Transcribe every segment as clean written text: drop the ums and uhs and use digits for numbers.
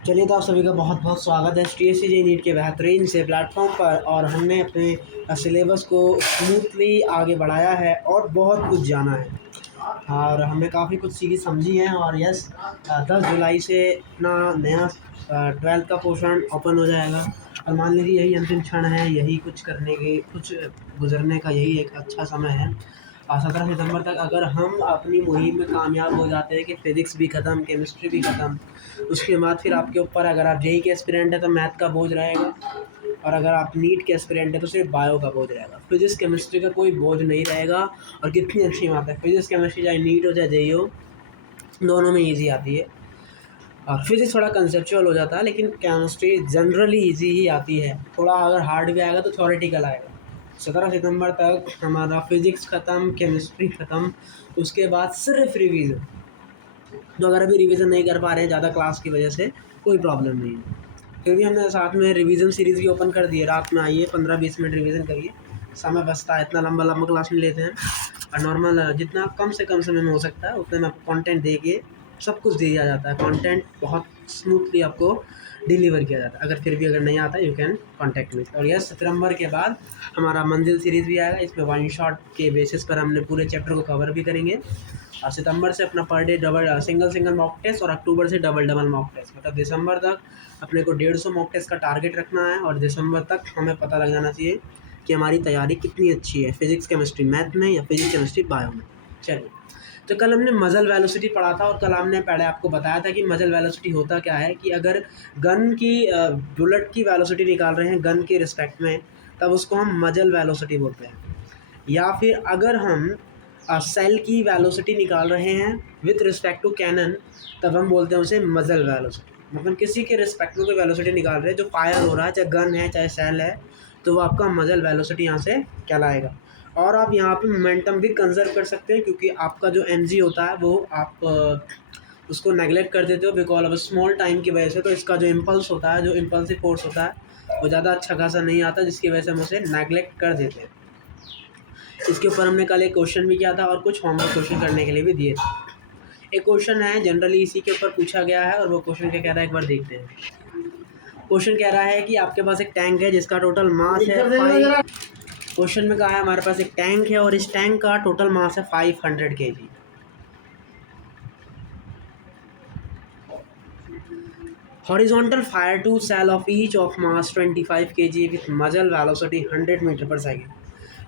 चलिए, तो आप सभी का बहुत बहुत स्वागत है टीएससी जेईई नीट के बेहतरीन से प्लेटफॉर्म पर। और हमने अपने सिलेबस को स्मूथली आगे बढ़ाया है और बहुत कुछ जाना है और हमने काफ़ी कुछ चीज़ें समझी हैं। और यस, 10 जुलाई से अपना नया 12th का पोर्शन ओपन हो जाएगा। और मान लीजिए यही अंतिम क्षण है, यही कुछ करने के कुछ गुजरने का यही एक अच्छा समय है। 17 सितंबर तक अगर हम अपनी मुहिम में कामयाब हो जाते हैं कि फ़िज़िक्स भी ख़त्म, केमिस्ट्री भी ख़त्म, उसके बाद फिर आपके ऊपर, अगर आप जेईई के एस्पिरेंट हैं तो मैथ का बोझ रहेगा, और अगर आप नीट के एस्पिरेंट हैं तो सिर्फ बायो का बोझ रहेगा। फिजिक्स केमिस्ट्री का कोई बोझ नहीं रहेगा। और कितनी अच्छी बात है, फिजिक्स केमिस्ट्री चाहे नीट हो चाहे जेईई हो, दोनों में ईजी आती है। और फिजिक्स थोड़ा कंसेप्चुअल हो जाता है, लेकिन केमिस्ट्री जनरली ईजी ही आती है। थोड़ा अगर हार्ड भी आएगा तो थ्योरेटिकल आएगा। 17 सितंबर तक हमारा फिजिक्स ख़त्म, केमिस्ट्री ख़त्म, उसके बाद सिर्फ रिवीजन। तो अगर अभी रिवीजन नहीं कर पा रहे हैं ज़्यादा क्लास की वजह से, कोई प्रॉब्लम नहीं है। फिर भी हमने साथ में रिवीजन सीरीज़ भी ओपन कर दी है। रात में आइए, 15-20 मिनट रिवीजन करिए, समय बचता है, इतना लंबा लंबा क्लास नहीं लेते हैं। और नॉर्मल जितना कम से कम समय में हो सकता है उतने में आपको कंटेंट दे के सब कुछ दिया जाता है। कंटेंट बहुत स्मूथली आपको डिलीवर किया जाता है। अगर फिर भी अगर नहीं आता, यू कैन कॉन्टैक्ट मी। और यस, सितंबर के बाद हमारा मंजिल सीरीज़ भी आएगा। इसमें वन शॉट के बेसिस पर हमने पूरे चैप्टर को कवर भी करेंगे। और सितंबर से अपना per day single mock test, और अक्टूबर से डबल मॉक टेस्ट। मतलब दिसंबर तक अपने को 150 मॉक टेस्ट का टारगेट रखना है। और दिसंबर तक हमें पता लग जाना चाहिए कि हमारी तैयारी कितनी अच्छी है, फिजिक्स केमिस्ट्री मैथ में या फिजिक्स केमिस्ट्री बायो में। चलिए, तो कल हमने मजल वेलोसिटी पढ़ा था, और कल हमने पहले आपको बताया था कि मजल वेलोसिटी होता क्या है। कि अगर गन की बुलेट की वेलोसिटी निकाल रहे हैं गन के रिस्पेक्ट में, तब उसको हम मजल वेलोसिटी बोलते हैं। या फिर अगर हम सेल की वेलोसिटी निकाल रहे हैं विथ रिस्पेक्ट टू कैनन, तब हम बोलते हैं उसे मजल वेलोसिटी। मतलब किसी के रिस्पेक्ट में कोई वेलोसिटी निकाल रहे हैं जो फायर हो रहा है, चाहे गन है चाहे सेल है, तो वो आपका मजल वेलोसिटी यहाँ से कहलाएगा। और आप यहाँ पे मोमेंटम भी कंजर्व कर सकते हैं, क्योंकि आपका जो एनजी होता है वो आप उसको नेगलेक्ट कर देते हो बिकॉज ऑफ स्मॉल टाइम की वजह से। तो इसका जो इम्पल्स होता है, जो इम्पल्सिव फोर्स होता है, वो ज़्यादा अच्छा खासा नहीं आता, जिसकी वजह से हम उसे नेगलेक्ट कर देते हैं। इसके ऊपर हमने कल एक क्वेश्चन भी किया था और कुछ होमवर्क क्वेश्चन करने के लिए भी दिए थे। एक क्वेश्चन है जनरली इसी के ऊपर पूछा गया है, और वो क्वेश्चन क्या कह रहा है एक बार देखते हैं। क्वेश्चन कह रहा है कि आपके पास एक टैंक है जिसका टोटल मास है 5। क्वेश्चन में कहा है हमारे पास एक टैंक है और इस टैंक का टोटल मास है 500 kg। Horizontal fire two shell of each of mass 25 kg with muzzle velocity 100 metre per second.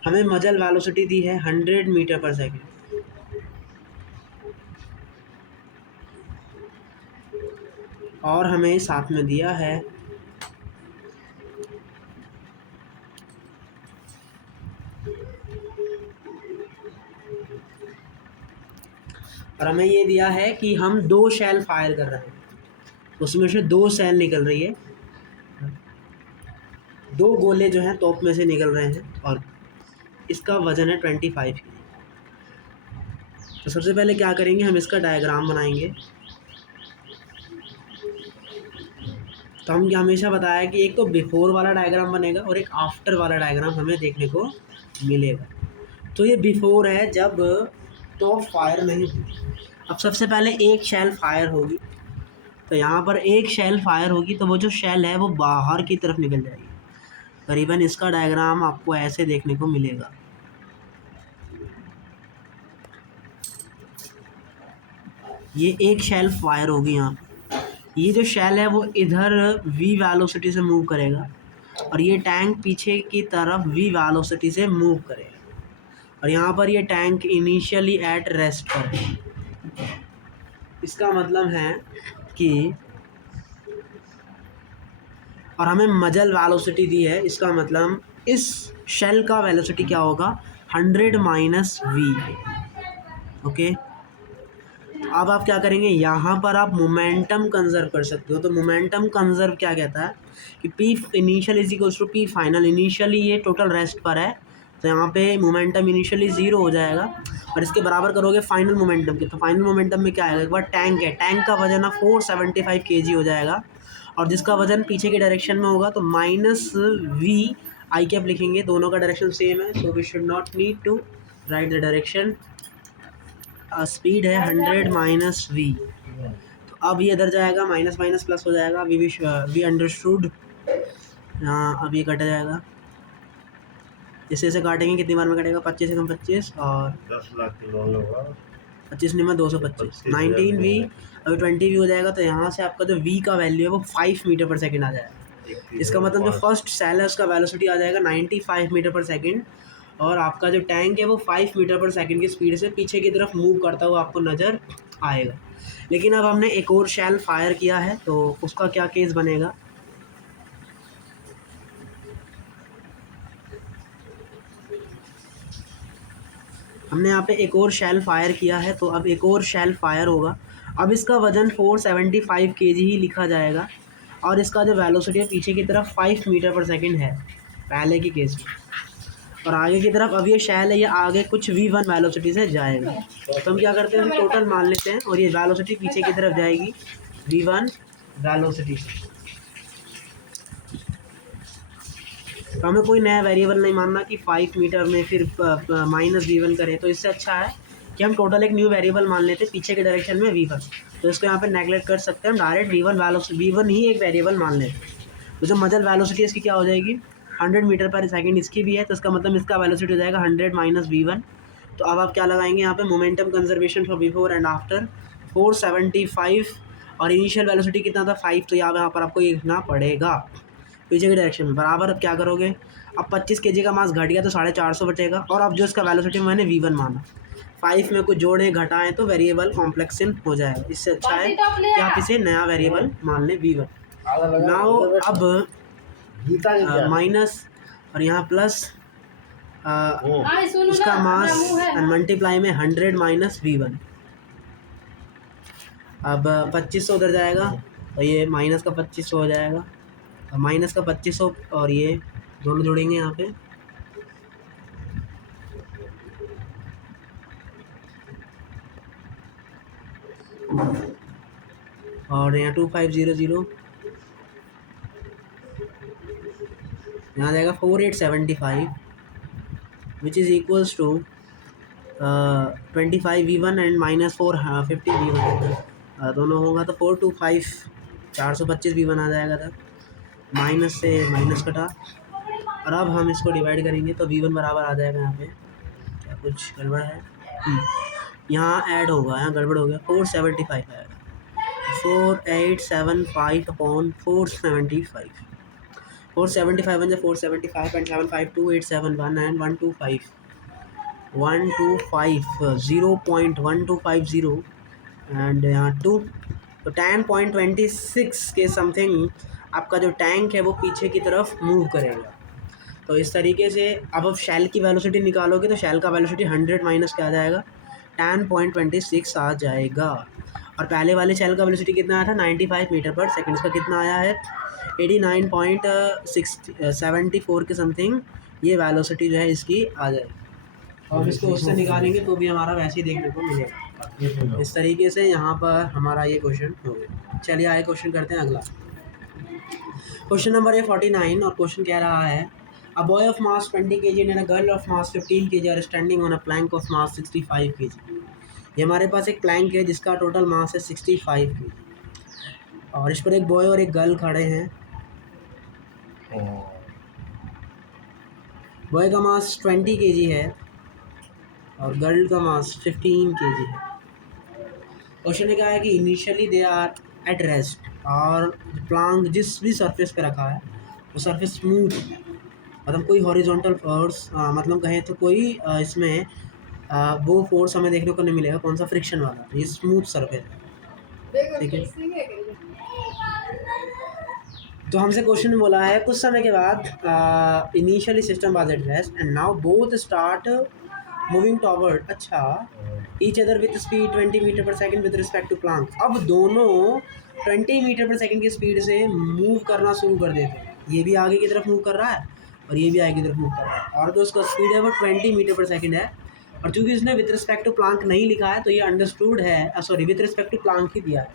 हमें मजल वेलोसिटी दी है 100 मीटर पर सेकेंड। और हमें साथ में दिया है और हमें ये दिया है कि हम 2 शेल फायर कर रहे हैं, उसमें से 2 शेल निकल रही है, 2 गोले जो हैं तोप में से निकल रहे हैं, और इसका वजन है 25 kg। तो सबसे पहले क्या करेंगे, हम इसका डायग्राम बनाएंगे। तो हम हमेशा बताया कि एक तो बिफोर वाला डायग्राम बनेगा और एक आफ्टर वाला डायग्राम हमें देखने को मिलेगा। तो ये बिफोर है, जब टॉप फायर नहीं हुई। अब सबसे पहले एक शेल फायर होगी, तो यहाँ पर एक शेल फायर होगी, तो वो जो शेल है वो बाहर की तरफ निकल जाएगी। करीबन इसका डायग्राम आपको ऐसे देखने को मिलेगा। ये एक शेल फायर होगी यहाँ पे। ये जो शेल है वो इधर v वेलोसिटी से मूव करेगा, और ये टैंक पीछे की तरफ v वेलोसिटी से मूव करेगा। और यहाँ पर ये टैंक इनिशियली एट रेस्ट पर है। इसका मतलब है कि, और हमें मजल वेलोसिटी दी है, इसका मतलब इस शेल का वेलोसिटी क्या होगा, 100 माइनस v। ओके, अब आप क्या करेंगे, यहाँ पर आप मोमेंटम कंजर्व कर सकते हो। तो मोमेंटम कंजर्व क्या कहता है कि P initial is equals to P final. Initially ये टोटल रेस्ट पर है, तो यहाँ पे मोमेंटम इनिशियली 0 हो जाएगा, और इसके बराबर करोगे फाइनल मोमेंटम के। तो फाइनल मोमेंटम में क्या आएगा, एक बार टैंक है, टैंक का वजन है 475 kg हो जाएगा, और जिसका वजन पीछे के डायरेक्शन में होगा, तो माइनस वी आई कैप लिखेंगे। दोनों का डायरेक्शन सेम है, so we should not need to write the direction. Speed है 100 माइनस वी। तो अब ये इधर जाएगा, माइनस माइनस प्लस हो जाएगा। We understood. हाँ अब ये कट जाएगा, इसे ऐसे काटेंगे, कितनी बार में कटेगा, 25 एकम 25 और 10 लाख किलो होगा, 25 निमा 225, 19V। अभी 20V हो जाएगा तो यहाँ से आपका जो V का वैल्यू है वो 5 मीटर पर सेकेंड आ जाएगा। इसका मतलब जो फर्स्ट सेल है उसका वेलोसिटी आ जाएगा 95 मीटर पर सेकेंड, और आपका जो टैंक है वो 5 मीटर पर सेकेंड की स्पीड से पीछे की तरफ मूव करता हुआ आपको नज़र आएगा। लेकिन अब हमने एक और शेल फायर किया है तो उसका क्या केस बनेगा। हमने यहाँ पे एक और शेल फायर किया है तो अब एक और शेल फायर होगा। अब इसका वज़न 475 kg ही लिखा जाएगा, और इसका जो वेलोसिटी है पीछे की तरफ 5 मीटर पर सेकेंड है पहले की केस में, और आगे की तरफ अब ये शेल है ये आगे कुछ V1 वेलोसिटी से जाएगा। तो हम क्या करते हैं, हम टोटल मान लेते हैं, और ये वेलोसिटी पीछे की तरफ जाएगी V1 वेलोसिटी। तो हमें कोई नया वेरिएबल नहीं मानना कि 5 मीटर में फिर माइनस V1 करें, तो इससे अच्छा है कि हम टोटल एक न्यू वेरिएबल मान लेते हैं पीछे के डायरेक्शन में V1। तो इसको यहाँ पे नेगलेक्ट कर सकते हैं, हम डायरेक्ट V1 ही एक वेरिएबल मान लेते हैं। तो जो मजल वेलोसिटी इसकी क्या हो जाएगी, 100 मीटर पर सेकेंड इसकी भी है, तो इसका मतलब इसका वेलोसिटी हो जाएगा 100 माइनस V1। तो अब आप क्या लगाएंगे यहाँ पे, momentum conservation for before and after 475, और इनिशियल वेलोसिटी कितना था 5, तो यहाँ पर आपको ये लिखना पड़ेगा पीछे की डायरेक्शन में बराबर। अब क्या करोगे, अब 25 kg का मास घट गया तो 450 बचेगा, और अब जो इसका वेलोसिटी मैंने V1 माना, 5 में कुछ जोड़े घटाएं तो वेरिएबल कॉम्प्लेक्सन हो जाएगा। इससे अच्छा है कि आप इसे नया वेरिएबल मान लें V1। नाउ अब माइनस और यहाँ प्लस उसका मास एंड मल्टीप्लाई में 100 माइनस V1। अब 2500 उधर जाएगा तो ये माइनस का 2500 हो जाएगा, माइनस का 2500 और ये दोनों जोड़ेंगे यहाँ पे, और यहाँ 2500 यहाँ जाएगा 4875 which is equals to 25 V1 and minus 450 V1, दोनों होगा तो 425 425 V1 आ जाएगा तब, माइनस से माइनस कटा, और अब हम इसको डिवाइड करेंगे तो V1 बराबर आ जाएगा, यहाँ पे क्या कुछ गड़बड़ है, यहाँ ऐड होगा, यहाँ गड़बड़ हो गया, 475 आएगा, 4875 अपॉन 475, 475 बन जाए 475 एंड 75 2871 एंड 125 0.1250 एंड यहाँ 2, तो 10.26 के समथिंग आपका जो टैंक है वो पीछे की तरफ मूव करेगा। तो इस तरीके से अब शेल की वेलोसिटी निकालोगे तो शेल का वेलोसिटी 100 माइनस क्या आ जाएगा, 10.26 आ जाएगा। और पहले वाले शेल का वेलोसिटी कितना आया था 95 मीटर पर सेकेंड, इसका कितना आया है 89.74 के समथिंग ये वेलोसिटी जो है इसकी आ जाएगी। और इसको उससे निकालेंगे तो भी हमारा वैसे ही देखने को मिलेगा। इस तरीके से यहाँ पर हमारा ये क्वेश्चन हो गया। चलिए आगे क्वेश्चन करते हैं अगला। क्वेश्चन नंबर है 49 और क्वेश्चन कह रहा है a boy of mass 20 kg and a girl of mass 15 kg are standing on a plank of mass 65 kg। ये हमारे पास एक प्लैंक है जिसका टोटल मास है 65 kg, और इस पर एक बॉय और एक गर्ल खड़े हैं। बॉय का मास 20 kg है और गर्ल का मास 15 kg है। क्वेश्चन ने कहा है कि initially they are at rest, और प्लांक जिस भी सरफेस पे रखा है वो सरफेस स्मूथ, मतलब कोई हॉरिजॉन्टल फोर्स मतलब कहें तो कोई इसमें वो फोर्स हमें देखने को नहीं मिलेगा, कौन सा, फ्रिक्शन वाला, ये स्मूथ सरफेस है, ठीक है। तो हमसे क्वेश्चन में बोला है कुछ समय के बाद initially system was at rest and now both start moving toward, अच्छा, each other with speed 20 metre पर second with respect to plank. अब दोनों 20 मीटर पर सेकंड की स्पीड से मूव करना शुरू कर देते हैं, ये भी आगे की तरफ मूव कर रहा है और ये भी आगे की तरफ मूव कर रहा है, और जो उसका स्पीड है वो 20 मीटर पर सेकंड है, और चूंकि इसने विद रिस्पेक्ट टू प्लांक नहीं लिखा है तो ये अंडरस्टूड है, sorry with respect to plank ही दिया है,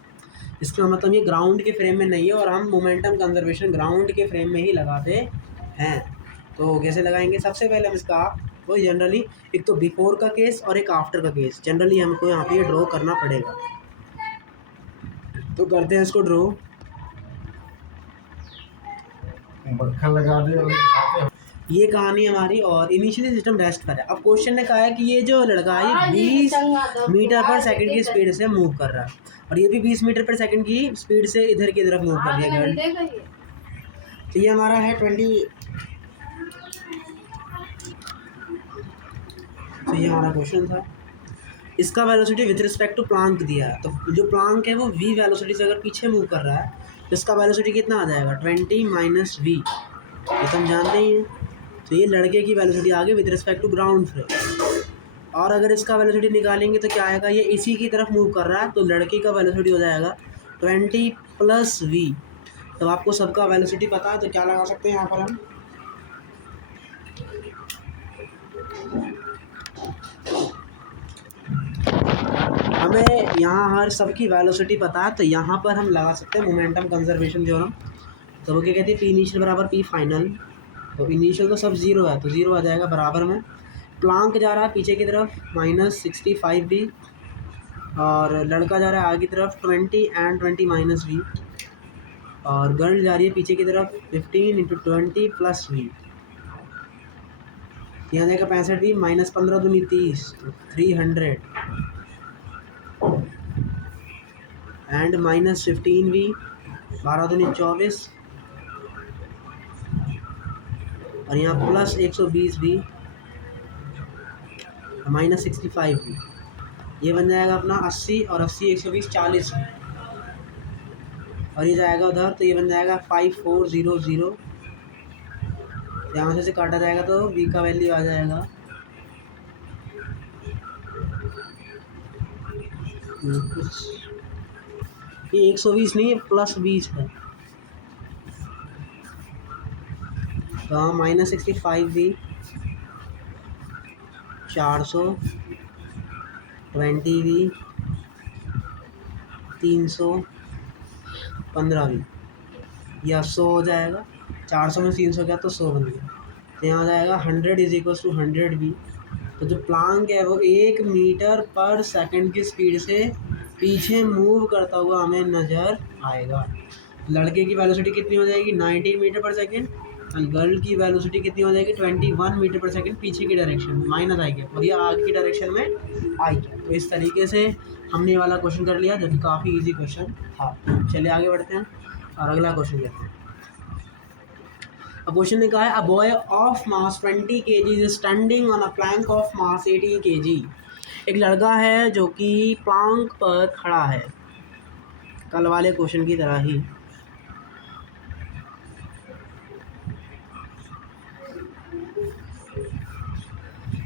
इसका मतलब ये ग्राउंड के फ्रेम में नहीं है, और हम मोमेंटम कंजर्वेशन ग्राउंड के फ्रेम में ही लगाते हैं। तो कैसे लगाएंगे, सबसे पहले हम इसका वो जनरली एक तो बिफोर का केस और एक आफ्टर का केस जनरली हमको यहाँ पे ड्रॉ करना पड़ेगा। तो करते हैं इसको ड्रॉ। मक्खन लगा दे और खाते हैं। ये कहानी हमारी, और इनिशियली सिस्टम रेस्ट पर है। अब क्वेश्चन ने कहा है कि ये जो लड़का है 20 मीटर पर सेकंड की स्पीड से मूव कर रहा है, और ये भी 20 मीटर पर सेकंड की स्पीड से इधर की तरफ मूव कर दिया गया। तो ये हमारा है 20। तो ये हमारा क्वेश्चन था। इसका velocity with respect to plank दिया है, तो जो प्लांक है वो v वेलोसिटी से अगर पीछे मूव कर रहा है तो इसका वेलोसिटी कितना आ जाएगा 20 माइनस वी, ये तो हम जानते ही हैं। तो ये लड़के की वेलोसिटी आ गई with respect to ground floor. और अगर इसका वेलोसिटी निकालेंगे तो क्या आएगा, ये इसी की तरफ मूव कर रहा है तो लड़के का वेलोसिटी हो जाएगा 20 प्लस वी। तो आपको सबका वेलोसिटी पता है तो क्या लगा सकते हैं यहाँ पर हम, हमें यहाँ हर सबकी वेलोसिटी पता है तो यहाँ पर हम लगा सकते हैं मोमेंटम कंजर्वेशन थ्योरम। तो वो क्या कहते हैं, पी इनिशियल बराबर पी फाइनल। तो इनिशियल तो सब जीरो है तो जीरो आ जाएगा बराबर में, प्लांक जा रहा है पीछे की तरफ -65 वी, और लड़का जा रहा है आगे की तरफ 20 एंड 20 माइनस वी, और गर्ल जा रही है पीछे की तरफ 15 इंटू 20 प्लस वी। यहाँ जाएगा 65 वी, -15 दूनी 30, 300 एंड -15 वी, 12 दूनी 24, और यहाँ प्लस 120 वी, -65 वी। ये बन जाएगा अपना 80, और 80 120 40 वी, और ये जाएगा उधर तो ये बन जाएगा 5400। यहाँ से काटा जाएगा तो वी का वैल्यू आ जाएगा ये 120 नहीं है +20 है, तो हाँ -65 वी, 400, 20 वी, 315 वी, या 100 हो जाएगा। 400 में 300 गया तो 100 बन गया। तो यहाँ जाएगा 100 इज इक्वल टू 100 वी। तो जो प्लांक है वो 1 मीटर पर सेकंड की स्पीड से पीछे मूव करता हुआ हमें नज़र आएगा। लड़के की वेलोसिटी कितनी हो जाएगी 19 मीटर पर सेकंड, और गर्ल की वेलोसिटी कितनी हो जाएगी 21 मीटर पर सेकंड पीछे की डायरेक्शन में, माइनस आई गया और ये आगे की डायरेक्शन में आई गया। तो इस तरीके से हमने ये वाला क्वेश्चन कर लिया जो कि काफ़ी ईजी क्वेश्चन था। चलिए आगे बढ़ते हैं और अगला क्वेश्चन करते हैं। अब क्वेश्चन ने कहा है a boy of mass 20 kg is standing on a plank of mass 80 kg। एक लड़का है जो कि प्लैंक पर खड़ा है, कल वाले क्वेश्चन की तरह ही।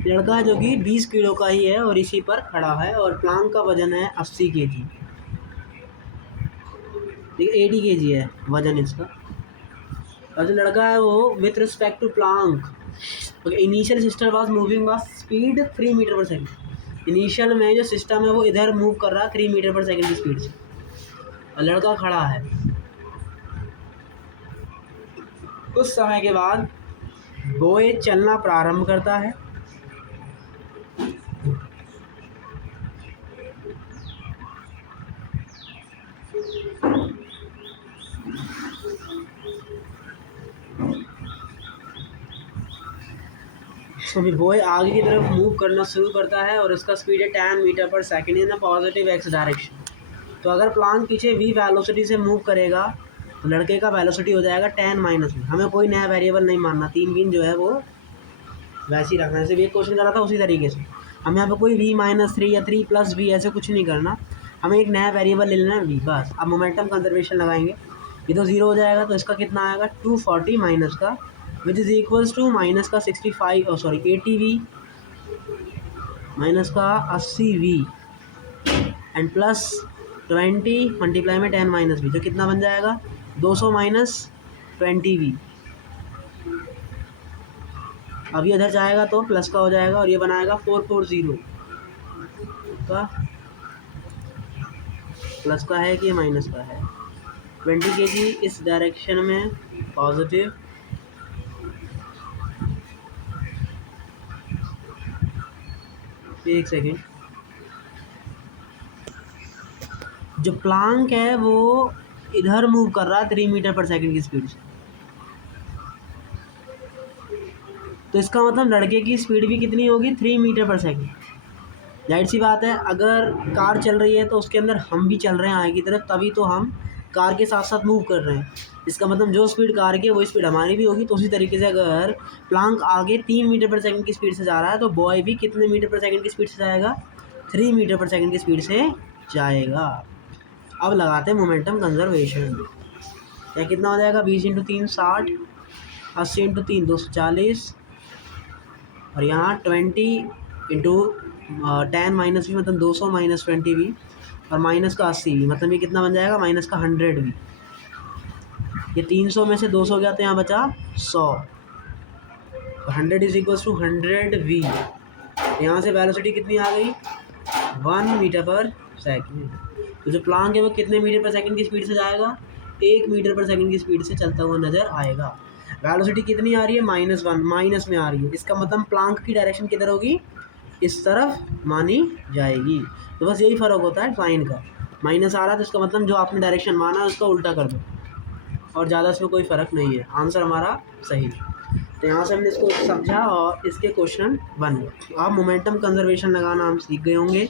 लड़का है जो कि 20 किलो का ही है और इसी पर खड़ा है, और प्लैंक का वजन है 80 kg, ठीक है 80 kg है वजन इसका। और जो लड़का है वो with respect to plank, initial system was moving was speed 3 metre पर सेकंड। इनिशियल में जो सिस्टम है वो इधर मूव कर रहा है 3 मीटर पर सेकंड की स्पीड से, और लड़का खड़ा है। कुछ समय के बाद बॉय चलना प्रारंभ करता है। तो बॉय आगे की तरफ मूव करना शुरू करता है और उसका स्पीड है 10 मीटर पर second in positive x direction. तो अगर प्लांक पीछे v वेलोसिटी से मूव करेगा तो लड़के का वेलोसिटी हो जाएगा 10 माइनस v। हमें कोई नया वेरिएबल नहीं मानना, 3 विन जो है वो वैसे ही रखना है, जैसे एक क्वेश्चन करा था उसी तरीके से। हमें यहाँ पे कोई v-3 या 3 + v ऐसे कुछ नहीं करना, हमें एक नया वेरिएबल ले लेना है v बस। अब मोमेंटम कंजर्वेशन लगाएंगे, ये तो ज़ीरो हो जाएगा तो इसका कितना आएगा 240 माइनस का which is equals to minus का 80 वी माइनस का 80 वी एंड प्लस 20 मल्टीप्लाई में 10 माइनस वी, तो कितना बन जाएगा 200 माइनस 20 वी। अब ये इधर जाएगा तो प्लस का हो जाएगा और ये बनाएगा 440 का, प्लस का है कि माइनस का है। 20 kg इस डायरेक्शन में पॉजिटिव, एक सेकेंड, जो प्लांक है वो इधर मूव कर रहा है 3 मीटर पर सेकंड की स्पीड से, तो इसका मतलब लड़के की स्पीड भी कितनी होगी, 3 मीटर पर सेकंड। जाहिर सी बात है, अगर कार चल रही है तो उसके अंदर हम भी चल रहे हैं आगे की तरफ, तभी तो हम कार के साथ साथ मूव कर रहे हैं। इसका मतलब जो स्पीड कार की है वो स्पीड हमारी भी होगी। तो उसी तरीके से अगर प्लांक आगे 3 मीटर पर सेकंड की स्पीड से जा रहा है तो बॉय भी कितने मीटर पर सेकंड की स्पीड से जाएगा, 3 मीटर पर सेकंड की स्पीड से जाएगा। अब लगाते हैं मोमेंटम कंजर्वेशन। या कितना हो जाएगा, 20 × 3 60, 80 × 3 240, और यहाँ 20 × 10 माइनस भी मतलब 200 माइनस 20 भी, और माइनस का 80 भी, मतलब ये कितना बन जाएगा, माइनस का 100 भी। ये 300 में से 200 गया तो यहाँ बचा 100, तो 100 इज इक्वल टू 100 वी। यहाँ से वेलोसिटी कितनी आ गई, 1 मीटर पर सेकंड। तो जो प्लांक है वो कितने मीटर पर सेकंड की स्पीड से जाएगा, 1 मीटर पर सेकंड की स्पीड से चलता हुआ नज़र आएगा। वेलोसिटी कितनी आ रही है, -1, माइनस में आ रही है। इसका मतलब प्लांक की डायरेक्शन किधर होगी, इस तरफ मानी जाएगी। तो बस यही फ़र्क होता है साइन का, माइनस आ रहा है तो इसका मतलब जो आपने डायरेक्शन माना है उसका उल्टा कर दो, और ज़्यादा इसमें कोई फ़र्क नहीं है। आंसर हमारा सही। तो यहाँ से हमने इसको समझा और इसके क्वेश्चन बन गए। अब मोमेंटम कंजर्वेशन लगाना हम सीख गए होंगे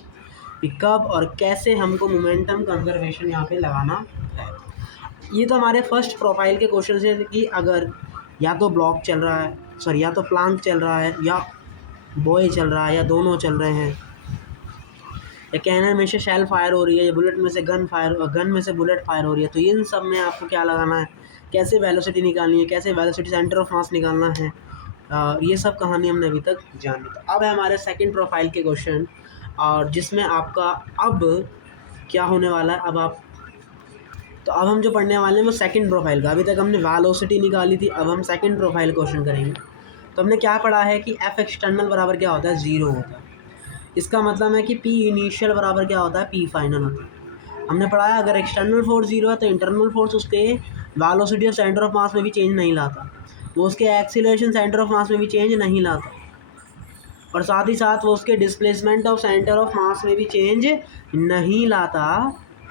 कि कब और कैसे हमको मोमेंटम कंजर्वेशन यहाँ पे लगाना है। ये तो हमारे फर्स्ट प्रोफाइल के क्वेश्चन है कि अगर या तो ब्लॉक चल रहा है, सॉरी या तो प्लांक चल रहा है या बॉय चल रहा है या दोनों चल रहे हैं, या कैनन में से शेल फायर हो रही है या बुलेट में से गन में से बुलेट फायर हो रही है, तो इन सब में आपको क्या लगाना है, कैसे वेलोसिटी निकालनी है, कैसे वेलोसिटी सेंटर ऑफ मास निकालना है, ये सब कहानी हमने अभी तक जानी। तो अब है हमारे सेकंड प्रोफाइल के क्वेश्चन, और जिसमें आपका अब क्या होने वाला है, तो अब हम जो पढ़ने वाले हैं वो सेकंड प्रोफाइल का। अभी तक हमने वेलोसिटी निकाली थी, अब हम सेकंड प्रोफाइल क्वेश्चन करेंगे। तो हमने क्या पढ़ा है कि एफ एक्सटर्नल बराबर क्या होता है, 0 होता है। इसका मतलब है कि पी इनिशियल बराबर क्या होता है, पी फाइनल होता है। हमने पढ़ा है अगर एक्सटर्नल फोर्स 0 है तो इंटरनल फोर्स उसके वेलोसिटी ऑफ सेंटर ऑफ मास में भी चेंज नहीं लाता, वो उसके एक्सीलरेशन सेंटर ऑफ मास में भी चेंज नहीं लाता, और साथ ही साथ वो उसके डिस्प्लेसमेंट ऑफ सेंटर ऑफ मास में भी चेंज नहीं लाता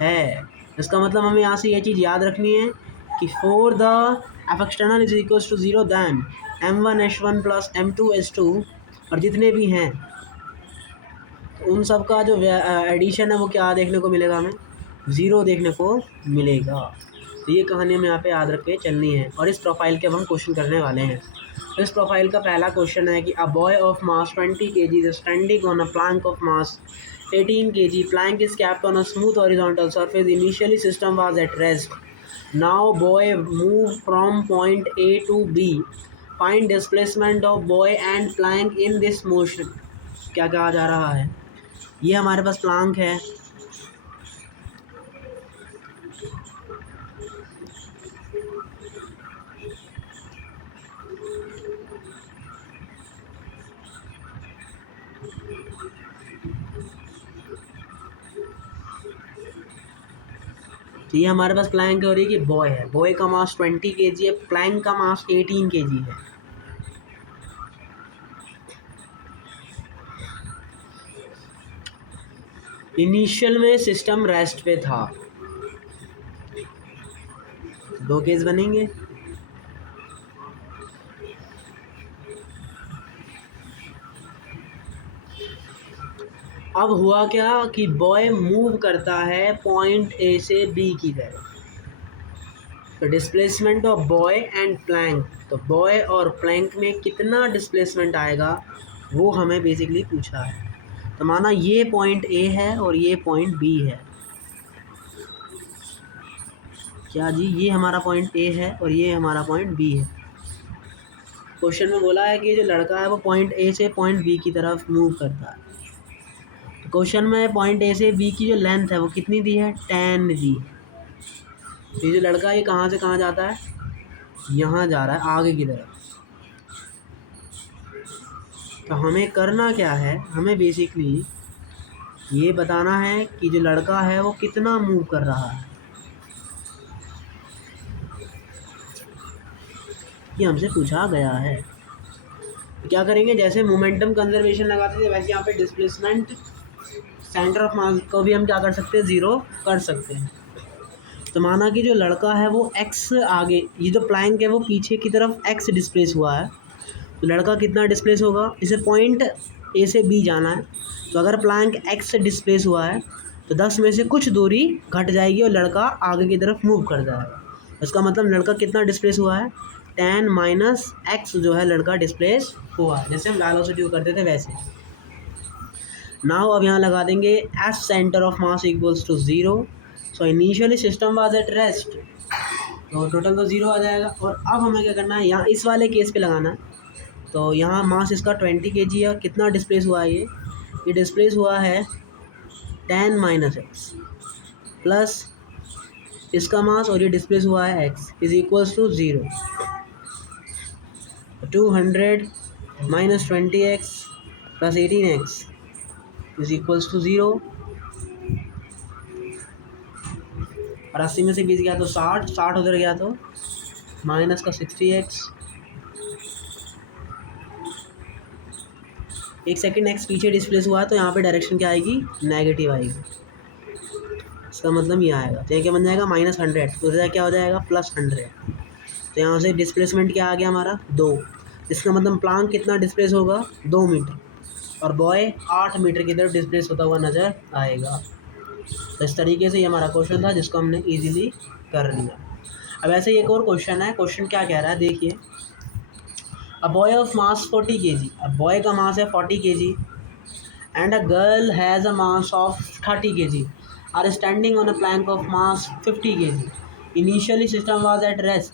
है। इसका मतलब हमें यहाँ से ये चीज़ याद रखनी है कि for the F external is equals to 0 then m1s1 plus m2s2, और जितने भी हैं उन सब का जो एडिशन है वो क्या देखने को मिलेगा, हमें 0 देखने को मिलेगा। तो ये कहानी हमें यहाँ पे याद रख के चलनी है, और इस प्रोफाइल के अब हम क्वेश्चन करने वाले हैं। तो इस प्रोफाइल का पहला क्वेश्चन है कि अ boy of mass 20 kg is standing on a plank of mass 18 kg. Plank is capped on a smooth horizontal surface. Initially system was at rest. Now boy move from point A to B. Find displacement of boy and plank in this motion. क्या कहा जा रहा है, ये हमारे पास Planck है, तो ये हमारे पास प्लैंक हो रही है कि बॉय है, बॉय का मास 20 kg है, प्लैंक का मास 18 kg है। इनिशियल में सिस्टम रेस्ट पे था, दो केस बनेंगे। अब हुआ क्या कि बॉय मूव करता है पॉइंट ए से बी की तरफ, तो displacement of boy and plank, तो बॉय और प्लैंक में कितना डिस्प्लेसमेंट आएगा वो हमें बेसिकली पूछा है। तो माना ये पॉइंट ए है और ये पॉइंट बी है, क्या जी, ये हमारा पॉइंट ए है और ये हमारा पॉइंट बी है। क्वेश्चन में बोला है कि जो लड़का है वो पॉइंट ए से पॉइंट बी की तरफ मूव करता है। तो क्वेश्चन में पॉइंट ए से बी की जो लेंथ है वो कितनी दी है, 10 दी। तो ये जो लड़का है ये कहाँ से कहाँ जाता है, यहाँ जा रहा है आगे की तरफ। तो हमें करना क्या है, हमें बेसिकली ये बताना है कि जो लड़का है वो कितना मूव कर रहा है, ये हमसे पूछा गया है। तो क्या करेंगे, जैसे मोमेंटम कंजर्वेशन लगाते थे वैसे यहाँ पे डिस्प्लेसमेंट सेंटर ऑफ मास को भी हम क्या कर सकते हैं, ज़ीरो कर सकते हैं। तो माना कि जो लड़का है वो एक्स आगे, ये जो प्लैंक है वो पीछे की तरफ एक्स डिस्प्लेस हुआ है, तो लड़का कितना डिस्प्लेस होगा, इसे पॉइंट ए से बी जाना है। तो अगर प्लैंक एक्स से डिस्प्लेस हुआ है तो 10 में से कुछ दूरी घट जाएगी और लड़का आगे की तरफ मूव कर जाएगा। इसका मतलब लड़का कितना डिस्प्लेस हुआ है, 10 माइनस एक्स जो है लड़का डिस्प्लेस हुआ है, जैसे हम वेलोसिटी करते थे वैसे। नाउ अब यहाँ लगा देंगे S centre of mass equals to 0। So initially system was at rest, तो टोटल तो 0 आ जाएगा। और अब हमें क्या करना है, यहाँ इस वाले केस पे लगाना है। तो यहाँ मास इसका 20 kg है, कितना डिस्प्लेस हुआ है, ये डिस्प्लेस हुआ है 10 माइनस एक्स प्लस इसका मास, और ये डिस्प्लेस हुआ है X is equals to 0। 200 minus 20x plus 18x is equals to 0। और 80 में से 20 गया तो 60 उधर गया तो माइनस का 60x। एक सेकंड एक्स पीछे डिस्प्लेस हुआ है तो यहाँ पे डायरेक्शन क्या आएगी, नेगेटिव आएगी। इसका मतलब ये आएगा, तो ये क्या बन जाएगा -100, तो इधर क्या हो जाएगा +100। तो यहाँ से डिस्प्लेसमेंट क्या आ गया हमारा 2। इसका मतलब प्लैंक कितना डिस्प्लेस होगा 2 मीटर, और बॉय 8 मीटर की तरफ डिस्प्लेस होता हुआ नज़र आएगा। तो इस तरीके से ये हमारा क्वेश्चन था जिसको हमने ईजिली कर लिया। अब ऐसे ही एक और क्वेश्चन है, क्वेश्चन क्या कह रहा है देखिए। A boy of mass 40 kg, अब बॉय का मास है 40 kg and a girl has a mass of 30 kg are standing on a plank of mass 50 kg। Initially system was at rest,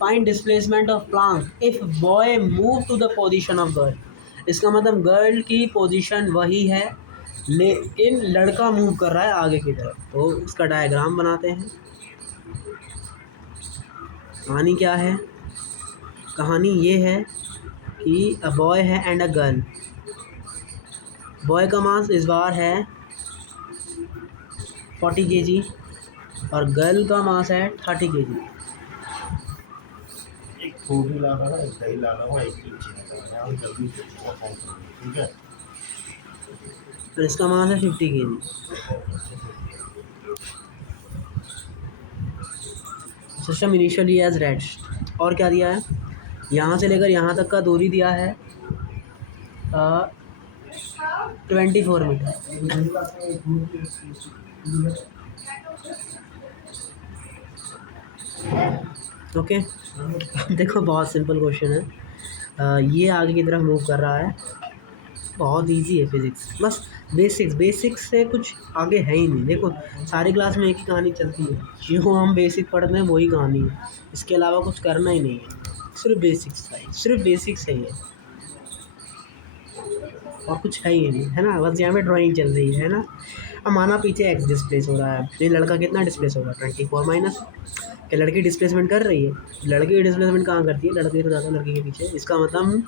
find displacement of plank if boy move to the position of girl. इसका मतलब girl की position वही है लेकिन लड़का move कर रहा है आगे की तरफ। तो इसका डायग्राम बनाते हैं। कहानी क्या है, कहानी ये है कि अ बॉय है एंड अ गर्ल। बॉय का मास इस बार है 40 kg और गर्ल का मास है 30 kg। एक फूडी ला रहा है, एक दही ला रहा हूँ, एक पीछे लगा रहा हूँ, जल्दी से ठीक है। और इसका मास है 50 kg। System initially as rest, और क्या दिया है, यहाँ से लेकर यहाँ तक का दूरी दिया है 24 मीटर। ओके देखो बहुत सिंपल क्वेश्चन है। ये आगे की तरफ मूव कर रहा है, बहुत इजी है फिज़िक्स, बस बेसिक्स से कुछ आगे है ही नहीं। देखो सारी क्लास में एक ही कहानी चलती है, जो हम बेसिक पढ़ते हैं वही कहानी है, इसके अलावा कुछ करना ही नहीं है। सिर्फ बेसिक्स है ये, और कुछ है ही नहीं, है ना। बस यहाँ पे ड्राइंग चल रही है ना। अब माना पीछे एक्स डिस्प्लेस हो रहा है, तो ये लड़का कितना डिस्प्लेस होगा 24 माइनस। क्या लड़की डिस्प्लेसमेंट कर रही है, लड़की की डिस्प्लेसमेंट कहाँ करती है, लड़के तो जाता है लड़की के पीछे। इसका मतलब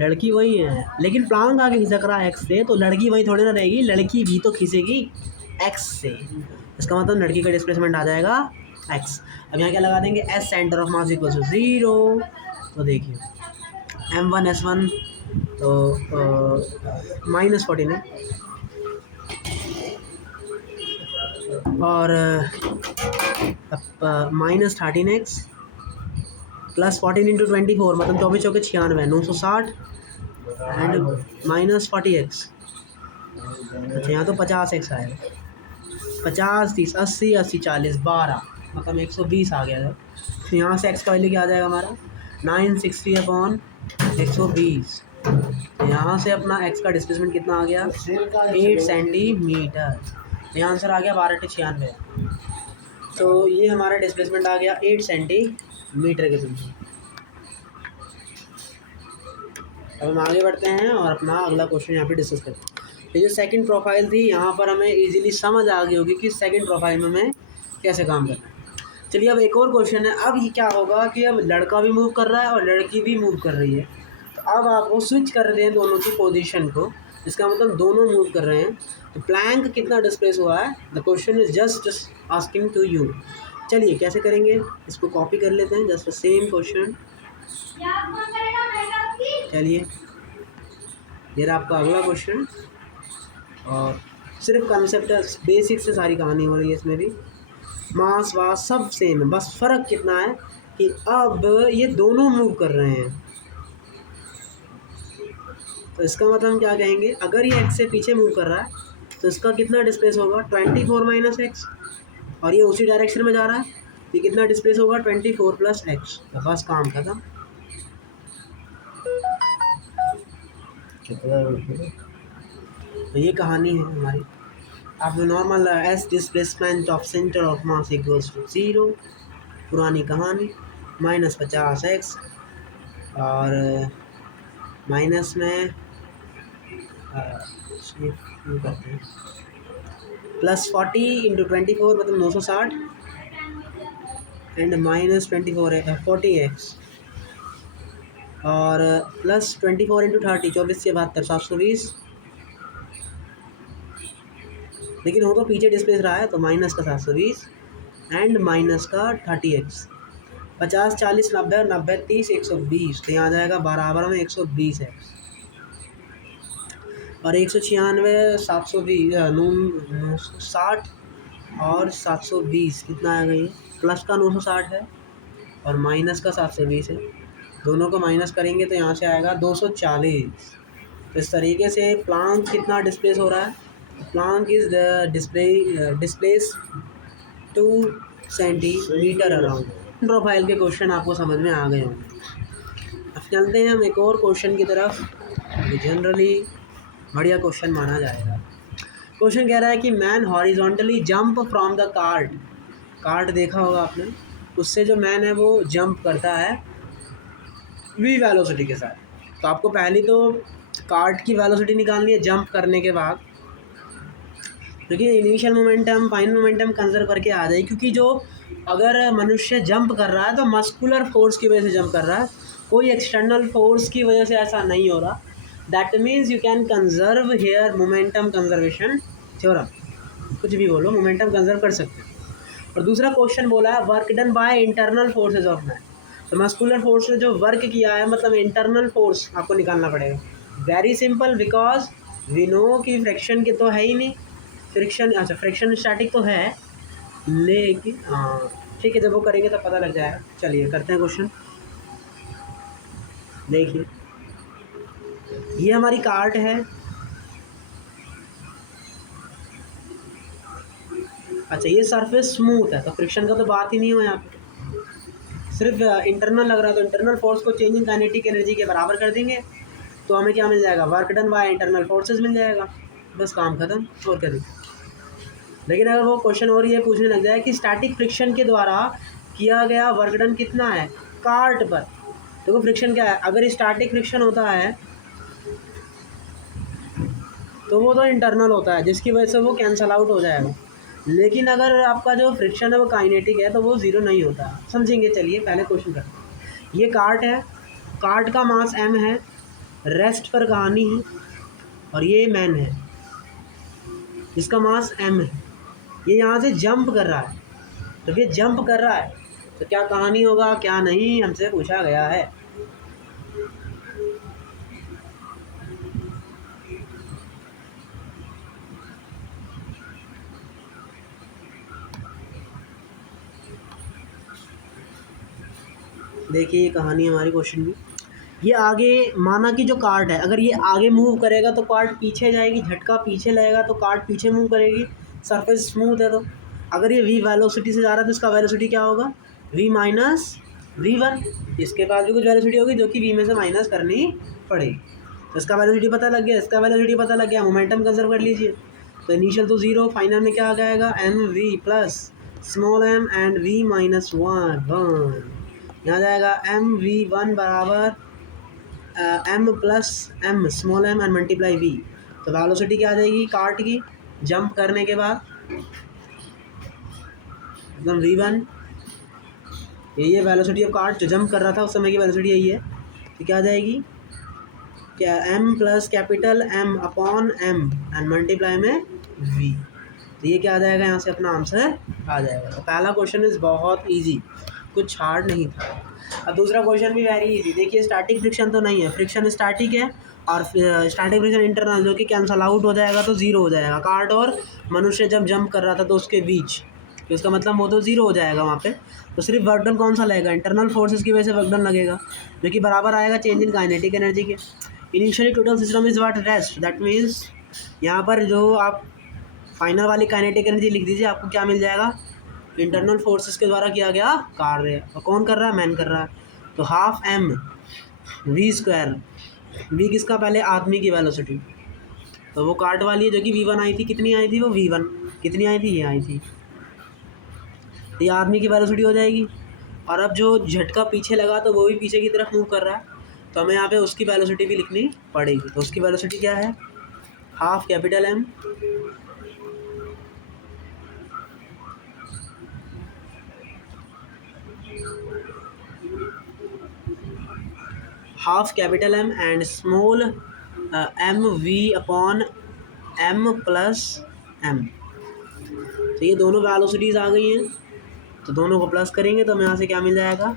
लड़की वही है लेकिन प्लांग आगे खिसक रहा है एक्स से, तो लड़की वही थोड़ी ना रहेगी, लड़की भी तो खिंचेगी एक्स से। इसका मतलब लड़की का डिस्प्लेसमेंट आ जाएगा एक्स। अब यहाँ क्या लगा देंगे, S centre of mass equal to 0। तो देखिए M1 S1 तो -14 है, और -13x प्लस 14 इंटू 24 मतलब 24 चौके 96 960 एंड -40x। अच्छा यहाँ तो 50x आएगा, 50 30 80 80 40 12 मतलब 120 आ गया। तो यहाँ से x का वैल्यू क्या आ जाएगा हमारा 960/120। यहाँ से अपना x का डिस्प्लेसमेंट कितना आ गया 8 सेंटीमीटर। यहाँ आंसर आ गया 12×96। तो ये हमारा डिस्प्लेसमेंट आ गया 8 सेंटीमीटर के समथिंग। अब हम आगे बढ़ते हैं और अपना अगला क्वेश्चन यहाँ पे डिस्कस करते हैं। ये जो सेकंड प्रोफाइल थी यहाँ पर हमें इजीली समझ आ गई होगी कि सेकंड प्रोफाइल में हमें कैसे काम करना है। चलिए अब एक और क्वेश्चन है। अब ये क्या होगा कि अब लड़का भी मूव कर रहा है और लड़की भी मूव कर रही है, तो अब आपको स्विच कर रहे हैं दोनों की पोजीशन को, इसका मतलब दोनों मूव कर रहे हैं। तो प्लैंक कितना डिस्प्लेस हुआ है, the question is just asking to you. चलिए कैसे करेंगे, इसको कॉपी कर लेते हैं, जस्ट सेम क्वेश्चन। चलिए ये रहा आपका अगला क्वेश्चन, और सिर्फ कंसेप्ट बेसिक से सारी कहानी हो रही है इसमें भी। मास वास सब सेम है, बस फ़र्क कितना है कि अब ये दोनों मूव कर रहे हैं। तो इसका मतलब हम क्या कहेंगे, अगर ये एक्स से पीछे मूव कर रहा है तो इसका कितना डिस्प्लेस होगा 24 माइनस एक्स, और ये उसी डायरेक्शन में जा रहा है, ये कितना डिस्प्लेस होगा 24 प्लस एक्स। तो बस काम खत्म। कितना है उसमें? तो ये कहानी है हमारी। अब normal S displacement of centre of mass equals to 0, पुरानी कहानी। -50x और माइनस में शुरू करते हैं +40 × 24 मतलब 960 एंड -24 40x और +24 × 30 24 से 72 720। लेकिन वो तो पीछे डिस्प्लेस रहा है तो माइनस का 720 एंड माइनस का 30x। 50 40 90 90 30 120, तो यहाँ आ जाएगा बराबर में 120x और 196 720 60 और 720 कितना आएगा, ये प्लस का 960 है और माइनस का 720 है, दोनों को माइनस करेंगे तो यहाँ से आएगा 240। तो इस तरीके से प्लांक कितना डिस्प्लेस हो रहा है, Planck is the displace 2 centimetre around. Profile के क्वेश्चन आपको समझ में आ गए होंगे। अब चलते हैं हम एक और क्वेश्चन की तरफ, जो जनरली बढ़िया क्वेश्चन माना जाएगा। क्वेश्चन कह रहा है कि man horizontally jump from the cart. Cart देखा होगा आपने, उससे जो मैन है वो जंप करता है वी वेलोसिटी के साथ। तो आपको पहली तो कार्ट की वेलोसिटी निकालनी है जंप करने के बाद, क्योंकि initial momentum final momentum conserve करके आ जाए। क्योंकि जो अगर मनुष्य जंप कर रहा है तो मस्कुलर फोर्स की वजह से जंप कर रहा है, कोई एक्सटर्नल फोर्स की वजह से ऐसा नहीं हो रहा। That means you can conserve here momentum conservation theorem, कुछ भी बोलो, मोमेंटम कंजर्व कर सकते हैं। और दूसरा क्वेश्चन बोला है work done by internal forces of man. तो मस्कुलर फोर्स ने जो वर्क किया है मतलब इंटरनल फोर्स आपको निकालना पड़ेगा। Very simple, because we know कि फ्रिक्शन के तो है ही नहीं, फ्रिक्शन अच्छा फ्रिक्शन स्टैटिक तो है, लेकिन हाँ ठीक है, जब वो करेंगे तो पता लग जाएगा। चलिए करते हैं क्वेश्चन। देखिए ये हमारी कार्ट है, अच्छा ये सरफेस स्मूथ है तो फ्रिक्शन का तो बात ही नहीं हो यहाँ पे, सिर्फ इंटरनल लग रहा है तो इंटरनल फोर्स को चेंजिंग काइनेटिक एनर्जी के बराबर कर देंगे तो हमें क्या मिल जाएगा, work done by internal forces मिल जाएगा। बस काम खत्म, और क्या देखें। लेकिन अगर वो क्वेश्चन और ये पूछने लग जाए कि स्टैटिक फ्रिक्शन के द्वारा किया गया वर्क डन कितना है कार्ट पर, देखो फ्रिक्शन क्या है, अगर स्टैटिक फ्रिक्शन होता है तो वो तो इंटरनल होता है जिसकी वजह से वो कैंसल आउट हो जाएगा। लेकिन अगर आपका जो फ्रिक्शन है वो काइनेटिक है तो वो ज़ीरो नहीं होता, समझेंगे। चलिए पहले क्वेश्चन करते हैं। ये कार्ट है, कार्ट का मास m है, रेस्ट पर कहानी है, और ये मैन है जिसका मास m है, ये यहाँ से जंप कर रहा है। तो ये जंप कर रहा है तो क्या कहानी होगा क्या नहीं, हमसे पूछा गया है। देखिए ये कहानी हमारी क्वेश्चन की। ये आगे माना कि जो कार्ट है अगर ये आगे मूव करेगा तो कार्ट पीछे जाएगी, झटका पीछे लगेगा तो कार्ट पीछे मूव करेगी, सरफेस स्मूथ है। तो अगर ये v वेलोसिटी से जा रहा है तो इसका वेलोसिटी क्या होगा, v माइनस v1। इसके पास भी कुछ वेलोसिटी होगी जो कि v में से माइनस करनी पड़ेगी। तो इसका वेलोसिटी पता लग गया, इसका वेलोसिटी पता लग गया, मोमेंटम कंजर्व कर लीजिए। तो इनिशियल तो 0, फाइनल में क्या आ जाएगा mv plus small m and v minus 1 यहाँ जाएगा mv1 बराबर m plus m small m and multiply v। तो वेलोसिटी क्या आ जाएगी कार्ट की जंप करने के बाद, मतलब v1, यही है वेलोसिटी ऑफ कार्ट जो जंप कर रहा था उस समय की वेलोसिटी यही है। तो क्या आ जाएगी, क्या m plus capital M upon m and multiply में v। तो ये क्या आ जाएगा, यहाँ से अपना आंसर आ जाएगा। तो पहला क्वेश्चन इज़ बहुत ईजी, कुछ हार्ड नहीं था। अब दूसरा क्वेश्चन भी वेरी इजी, देखिए स्टैटिक फ्रिक्शन तो नहीं है, फ्रिक्शन स्टैटिक है और स्टैटिक फ्रिक्शन इंटरनल जो कि कैंसल आउट हो जाएगा तो ज़ीरो हो जाएगा। कार्ट और मनुष्य जब जंप कर रहा था तो उसके बीच, तो इसका मतलब वो तो ज़ीरो हो जाएगा वहाँ पे। तो सिर्फ वर्क डन कौन सा लगेगा, इंटरनल फोर्सेस की वजह से वर्क डन लगेगा, जो कि बराबर आएगा चेंज इन काइनेटिक एनर्जी के। Initially total system is what, rest, that means यहाँ पर जो आप फाइनल वाली काइनेटिक एनर्जी लिख दीजिए, आपको क्या मिल जाएगा, इंटरनल फोर्सेस के द्वारा किया गया कार्य। और कौन कर रहा है, मैन कर रहा है। तो half M V square, V किसका, पहले आदमी की वेलोसिटी, तो वो कार्ट वाली है जो कि V1 आई थी, कितनी आई थी वो V1, कितनी आई थी, ये आई थी, तो ये आदमी की वेलोसिटी हो जाएगी। और अब जो झटका पीछे लगा तो वो भी पीछे की तरफ मूव कर रहा है, तो हमें यहाँ पे उसकी वेलोसिटी भी लिखनी पड़ेगी। तो उसकी वेलोसिटी क्या है, half capital M half capital M and small M V upon M plus M. तो ये दोनों वेलोसिटीज़ आ गई हैं, तो दोनों को प्लस करेंगे तो हमें यहाँ से क्या मिल जाएगा,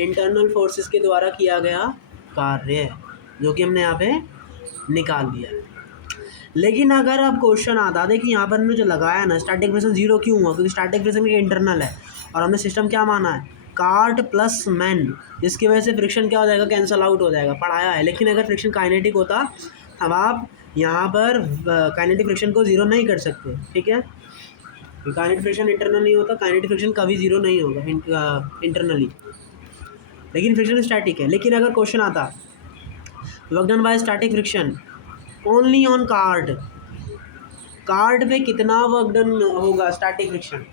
इंटरनल फोर्सेस के द्वारा किया गया कार्य, जो कि हमने यहाँ पे निकाल दिया है। लेकिन अगर अब क्वेश्चन आता है कि यहाँ पर हमने जो लगाया ना स्टैटिक फ्रिक्शन ज़ीरो क्यों हुआ, क्योंकि स्टैटिक फ्रिक्शन के इंटरनल है और हमने सिस्टम क्या माना है, कार्ट प्लस मैन, जिसकी वजह से फ्रिक्शन क्या हो जाएगा, कैंसल आउट हो जाएगा, पढ़ाया है। लेकिन अगर फ्रिक्शन काइनेटिक होता, अब आप यहाँ पर काइनेटिक फ्रिक्शन को ज़ीरो नहीं कर सकते, ठीक है, काइनेटिक फ्रिक्शन इंटरनल नहीं होता, काइनेटिक फ्रिक्शन कभी ज़ीरो नहीं होगा इंटरनली, लेकिन फ्रिक्शन स्टैटिक है। लेकिन अगर क्वेश्चन आता work done bye static friction only on cart, cart पे कितना वर्क डन होगा स्टैटिक फ्रिक्शन,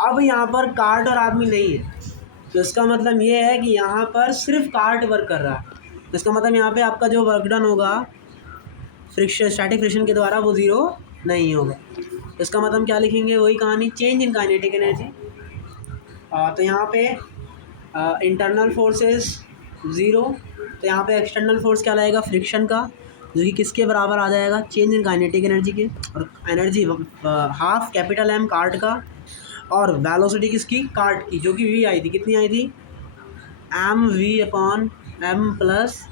अब यहाँ पर कार्ट और आदमी नहीं है, तो इसका मतलब ये है कि यहाँ पर सिर्फ कार्ट वर्क कर रहा है, तो इसका मतलब यहाँ पे आपका जो वर्क डन होगा फ्रिक्शन स्टैटिक फ्रिक्शन के द्वारा वो ज़ीरो नहीं होगा। तो इसका मतलब क्या लिखेंगे, वही कहानी, चेंज इन काइनेटिक एनर्जी। तो यहाँ पे इंटरनल फोर्सेस ज़ीरो, तो यहाँ पे एक्सटर्नल फोर्स क्या लगेगा, फ्रिक्शन का, जो कि किसके बराबर आ जाएगा, चेंज इन काइनेटिक एनर्जी के। और energy half capital M cart का, और वेलोसिटी किसकी, कार्ट की, जो कि वी आई थी, कितनी आई थी, M V upon M plus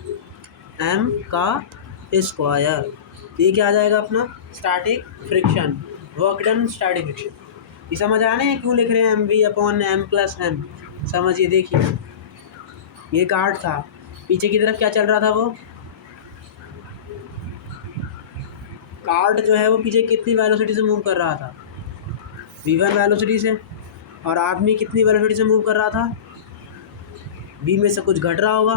M का स्क्वायर। ये क्या आ जाएगा अपना static friction, work done static friction. ये समझ आ रहे हैं क्यों लिख रहे हैं M V upon M plus M, समझिए। देखिए ये कार्ट था, पीछे की तरफ क्या चल रहा था, वो कार्ट जो है वो पीछे कितनी वेलोसिटी से मूव कर रहा था, V1 वेलोसिटी से, और आदमी कितनी वेलोसिटी से मूव कर रहा था, V में से कुछ घट रहा होगा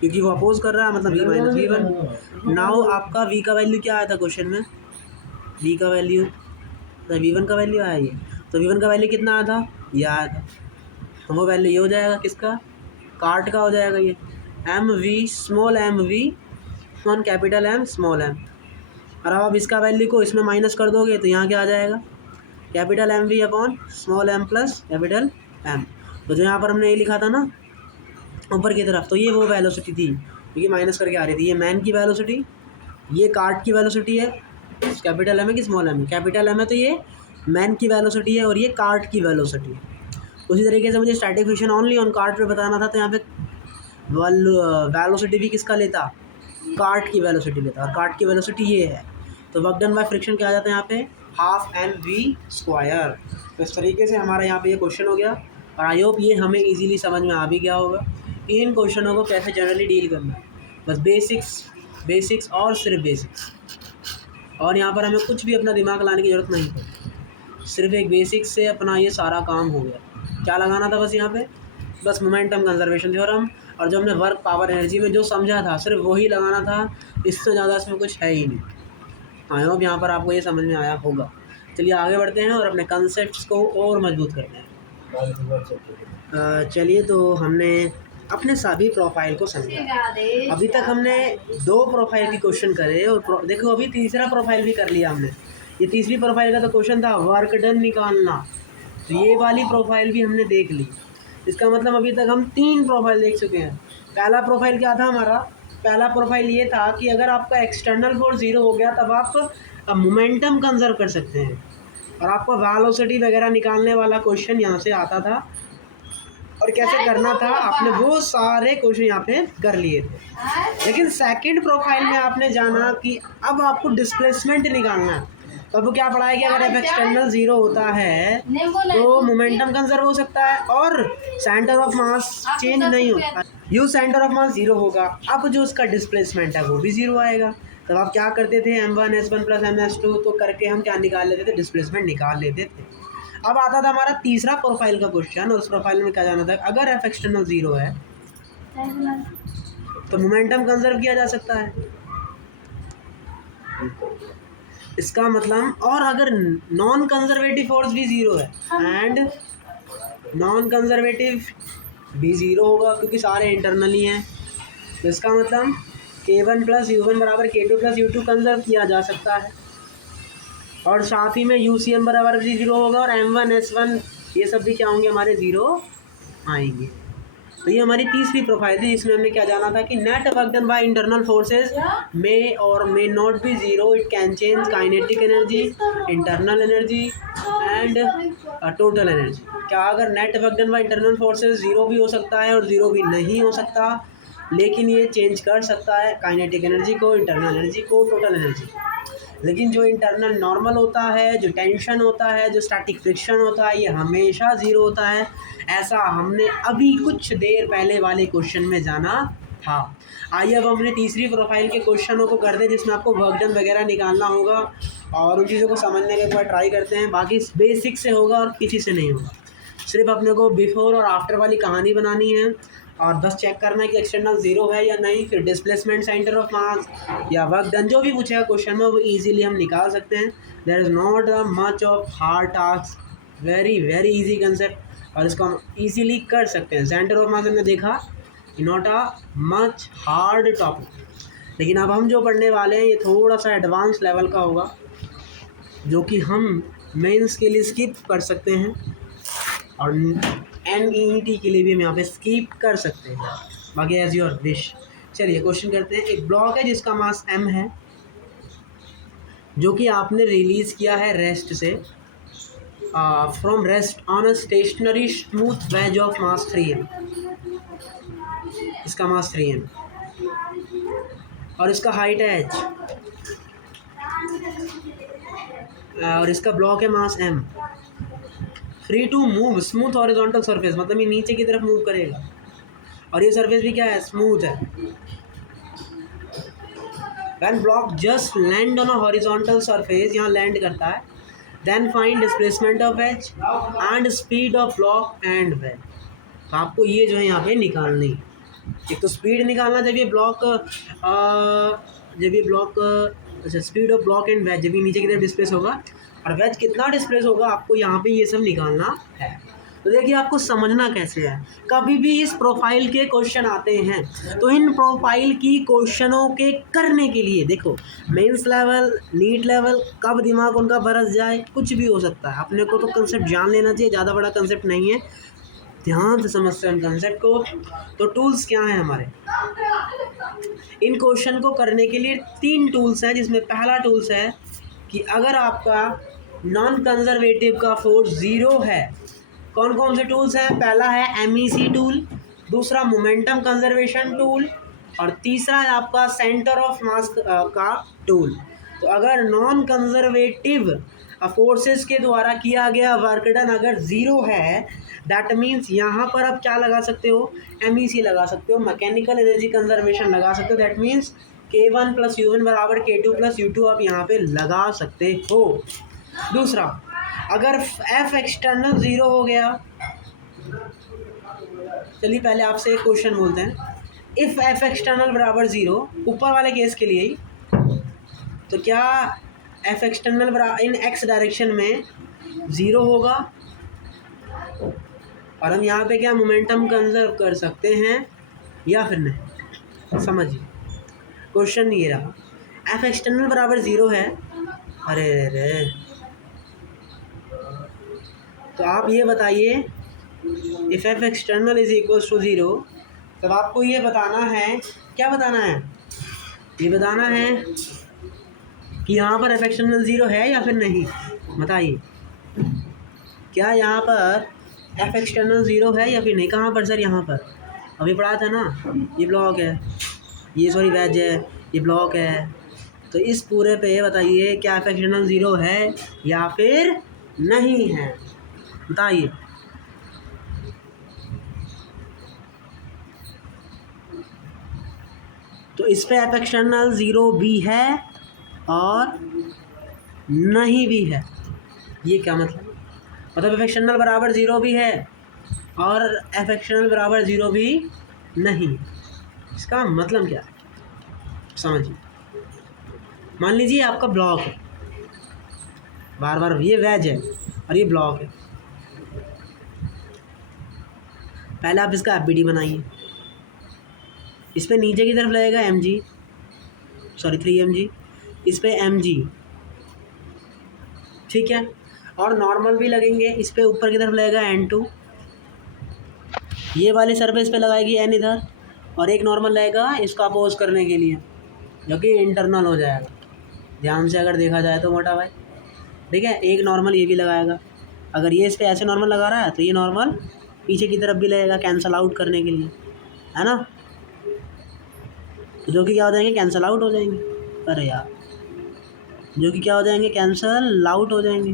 क्योंकि वो अपोज कर रहा है, मतलब V माइनस V1। नाउ आपका V का वैल्यू क्या आया था क्वेश्चन में, V का वैल्यू, तो V1 का वैल्यू आया ये, तो V1 का वैल्यू कितना आया था, ये आया था, तो वो वैल्यू ये हो जाएगा, किसका, कार्ट का हो जाएगा ये, M V small M V on capital M small M. और अब आप इसका वैल्यू को इसमें माइनस कर दोगे तो यहाँ क्या आ जाएगा, capital M V upon small M plus capital M. तो जो यहाँ पर हमने ये लिखा था ना ऊपर की तरफ, तो ये वो वेलोसिटी थी क्योंकि माइनस करके आ रही थी, ये मैन की वेलोसिटी, ये कार्ट की वेलोसिटी है, कैपिटल एम है कि स्मॉल एम है, कैपिटल एम है तो ये मैन की वेलोसिटी है और ये कार्ट की वेलोसिटी है। उसी तरीके से मुझे static friction only on cart पे बताना था, तो यहाँ पे वेलोसिटी भी किसका लेता, कार्ट की वेलोसिटी लेता, और कार्ट की वेलोसिटी ये है। तो वर्क डन बाय फ्रिक्शन क्या आ जाता है यहाँ पे, हाफ एम वी स्क्वायर। तो इस तरीके से हमारा यहाँ पे ये क्वेश्चन हो गया, और आई होप ये हमें इजीली समझ में आ भी गया होगा इन क्वेश्चनों को कैसे जनरली डील करना है। बस बेसिक्स और सिर्फ बेसिक्स, और यहाँ पर हमें कुछ भी अपना दिमाग लाने की ज़रूरत नहीं पड़ी, सिर्फ एक बेसिक्स से अपना ये सारा काम हो गया। क्या लगाना था बस यहाँ पे, बस मोमेंटम कंजर्वेशन थ्योरम, और जो हमने वर्क पावर एनर्जी में जो समझा था सिर्फ वही लगाना था, इससे ज़्यादा इसमें कुछ है ही नहीं। आई होप यहाँ पर आपको ये समझ में आया होगा। चलिए आगे बढ़ते हैं और अपने कंसेप्ट्स को और मजबूत करते हैं। चलिए तो हमने अपने सभी प्रोफाइल को समझा, अभी तक हमने 2 प्रोफाइल की क्वेश्चन करे, और देखो अभी तीसरा प्रोफाइल भी कर लिया हमने। ये तीसरी प्रोफाइल का तो क्वेश्चन था वर्क डन निकालना, तो ये वाली प्रोफाइल भी हमने देख ली। इसका मतलब अभी तक हम 3 प्रोफाइल देख चुके हैं। पहला प्रोफाइल क्या था हमारा, पहला प्रोफाइल ये था कि अगर आपका एक्सटर्नल फोर्स 0 हो गया तब आप मोमेंटम कंजर्व कर सकते हैं, और आपको वेलोसिटी वगैरह निकालने वाला क्वेश्चन यहाँ से आता था। और कैसे करना था आपने वो सारे क्वेश्चन यहाँ पे कर लिए थे। लेकिन सेकंड प्रोफाइल में आपने जाना कि अब आपको डिस्प्लेसमेंट निकालना है। तो अब क्या पढ़ा है कि अगर एफ एक्सटर्नल 0 होता है तो मोमेंटम कंजर्व हो सकता है और सेंटर ऑफ मास चेंज नहीं होता। यू सेंटर ऑफ मास 0 होगा, अब जो उसका डिस्प्लेसमेंट है वो भी 0 आएगा। तब आप क्या करते थे, m1s1 प्लस ms2 तो करके हम क्या निकाल लेते थे, डिस्प्लेसमेंट निकाल लेते थे। अब आता था हमारा तीसरा प्रोफाइल का क्वेश्चन, और उस प्रोफाइल में क्या जाना था, अगर एफ एक्सटर्नल 0 है तो मोमेंटम कंजर्व किया जा सकता है। इसका मतलब, और अगर नॉन कंजर्वेटिव फोर्स भी 0 है एंड नॉन कंजर्वेटिव भी 0 होगा क्योंकि सारे इंटरनली हैं, तो इसका मतलब K1 प्लस U1 बराबर K2 प्लस U2 कंजर्व किया जा सकता है। और साथ ही में UCM बराबर भी 0 होगा और M1S1 ये सब भी क्या होंगे, हमारे 0 आएंगे। तो ये हमारी तीसरी प्रोफाइल थी जिसमें हमने क्या जाना था कि net work done by internal forces may और may not be 0, it can change kinetic energy, internal energy and total energy. क्या अगर net work done by internal forces 0 भी हो सकता है और 0 भी नहीं हो सकता, लेकिन ये चेंज कर सकता है काइनेटिक एनर्जी को, इंटरनल एनर्जी को, टोटल एनर्जी। लेकिन जो इंटरनल नॉर्मल होता है, जो टेंशन होता है, जो स्टैटिक फ्रिक्शन होता है, ये हमेशा 0 होता है। ऐसा हमने अभी कुछ देर पहले वाले क्वेश्चन में जाना था। आइए अब हमने तीसरी प्रोफाइल के क्वेश्चनों को कर दे जिसमें आपको वर्क डन वगैरह निकालना होगा और उन चीज़ों को समझने का एक बार ट्राई करते हैं। बाकी बेसिक से होगा और किसी से नहीं होगा, सिर्फ अपने को बिफोर और आफ्टर वाली कहानी बनानी है और बस चेक करना है कि एक्सटर्नल 0 है या नहीं, फिर डिस्प्लेसमेंट, सेंटर ऑफ मास या वर्क डन जो भी पूछेगा क्वेश्चन में वो इजीली हम निकाल सकते हैं। There is not a much of hard task, very very easy concept और इसको हम इजीली कर सकते हैं। सेंटर ऑफ मास हमने देखा, not a much hard topic. लेकिन अब हम जो पढ़ने वाले हैं ये थोड़ा सा एडवांस लेवल का होगा जो कि हम मेंस के लिए स्किप कर सकते हैं और NEET के लिए भी हम यहाँ पे स्किप कर सकते हैं, बाकी एज योर विश। चलिए क्वेश्चन करते हैं। एक ब्लॉक है जिसका मास m है जो कि आपने रिलीज़ किया है रेस्ट से, from rest on a stationary smooth wedge of mass 3m। इसका मास 3m और इसका हाइट है h और इसका ब्लॉक है mass m। Free to move smooth horizontal surface, मतलब ये नीचे की तरफ मूव करेगा और ये सरफेस भी क्या है, स्मूथ है। When block just land on a horizontal surface, यहाँ लैंड करता है, then find displacement of H and speed of block and wedge. तो आपको ये जो है यहाँ पे निकालनी, एक तो स्पीड निकालना जब ये ब्लॉक अच्छा speed of block and wedge जब ये नीचे की तरफ डिस्प्लेस होगा और वेज कितना डिस्प्लेस होगा, आपको यहाँ पे ये सब निकालना है। तो देखिए आपको समझना कैसे है, कभी भी इस प्रोफाइल के क्वेश्चन आते हैं तो इन प्रोफाइल की क्वेश्चनों के करने के लिए देखो मेंस लेवल, नीट लेवल, कब दिमाग उनका बरस जाए कुछ भी हो सकता है। अपने को तो कंसेप्ट जान लेना चाहिए, ज़्यादा बड़ा कंसेप्ट नहीं है, ध्यान से समझते हैं कंसेप्ट को। तो टूल्स क्या हैं हमारे इन क्वेश्चन को करने के लिए? 3 टूल्स हैं, जिसमें पहला टूल्स है कि अगर आपका नॉन कंजर्वेटिव का फोर्स 0 है, कौन कौन से टूल्स हैं? पहला है MEC टूल, दूसरा मोमेंटम कंजर्वेशन टूल और तीसरा है आपका सेंटर ऑफ मास का टूल। तो अगर नॉन कंजर्वेटिव फोर्सेस के द्वारा किया गया वर्क डन अगर 0 है, दैट मीन्स यहाँ पर आप क्या लगा सकते हो, MEC लगा सकते हो, मैकेनिकल एनर्जी कंजर्वेशन लगा सकते हो। That means K1 plus U1 बराबर K2 प्लस U2 आप यहाँ पे लगा सकते हो। दूसरा, अगर F एक्सटर्नल 0 हो गया, चलिए पहले आपसे एक क्वेश्चन बोलते हैं, इफ़ F एक्सटर्नल बराबर 0 ऊपर वाले केस के लिए ही, तो क्या F एक्सटर्नल इन X डायरेक्शन में 0 होगा और हम यहाँ पे क्या मोमेंटम कंजर्व कर सकते हैं या फिर नहीं? समझिए क्वेश्चन ये रहा, F एक्सटर्नल बराबर 0 है, अरे रे, तो आप ये बताइए if F external is equals to 0, तब आपको ये बताना है, क्या बताना है, ये बताना है कि यहाँ पर F एक्सटर्नल 0 है या फिर नहीं। बताइए क्या यहाँ पर एफ एक्सटर्नल ज़ीरो है या फिर नहीं? कहाँ पर सर? यहाँ पर अभी पढ़ा था ना, ये ब्लॉक है, ये सॉरी वेज है, ये ब्लॉक है। तो इस पूरे पे बताइए क्या एफ एक्सटर्नल ज़ीरो है या फिर नहीं है, बताइए। तो इस पे एफ एक्सटर्नल ज़ीरो भी है और नहीं भी है। ये क्या मतलब? मतलब एफ एक्सटर्नल बराबर ज़ीरो भी है और एफ एक्सटर्नल बराबर ज़ीरो भी नहीं। इसका मतलब क्या है समझिए। मान लीजिए आपका ब्लॉक है, बार बार ये वेज है और ये ब्लॉक है। पहले आप इसका एफ बनाइए। इस पे नीचे की तरफ लगेगा mg, सॉरी 3mg, इस पे mg, ठीक है। और नॉर्मल भी लगेंगे, इस पे ऊपर की तरफ लगेगा n2, ये वाले सरफेस पे लगाएगी n इधर, और एक नॉर्मल लगेगा इसको अपोज करने के लिए जो कि इंटरनल हो जाएगा। ध्यान से अगर देखा जाए तो मोटा भाई, ठीक है। एक नॉर्मल ये भी लगाएगा। अगर ये इस पे ऐसे नॉर्मल लगा रहा है तो ये नॉर्मल पीछे की तरफ भी लगेगा कैंसल आउट करने के लिए, है ना। जो कि क्या हो जाएंगे? कैंसल आउट हो जाएंगे। अरे यार, जो कि क्या हो जाएंगे? कैंसल आउट हो जाएंगे।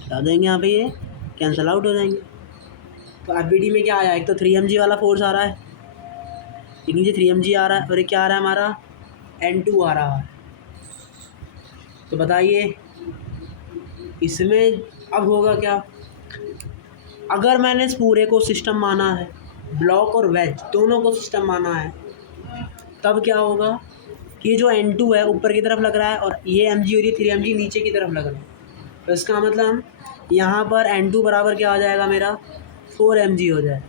क्या हो जाएंगे यहाँ पे? ये कैंसल आउट हो जाएंगे। तो एफ में क्या आया? एक तो 3mg वाला फोर्स आ रहा है, एक नीचे 3mg आ रहा है और एक क्या आ रहा है हमारा? n2 आ रहा है। तो बताइए इसमें अब होगा क्या? अगर मैंने इस पूरे को सिस्टम माना है, ब्लॉक और वेज दोनों को सिस्टम माना है, तब क्या होगा कि जो n2 है ऊपर की तरफ लग रहा है और ये mg और ये 3mg नीचे की तरफ लग रहा है। तो इसका मतलब यहाँ पर n2 बराबर क्या हो जाएगा मेरा? 4mg हो जाए।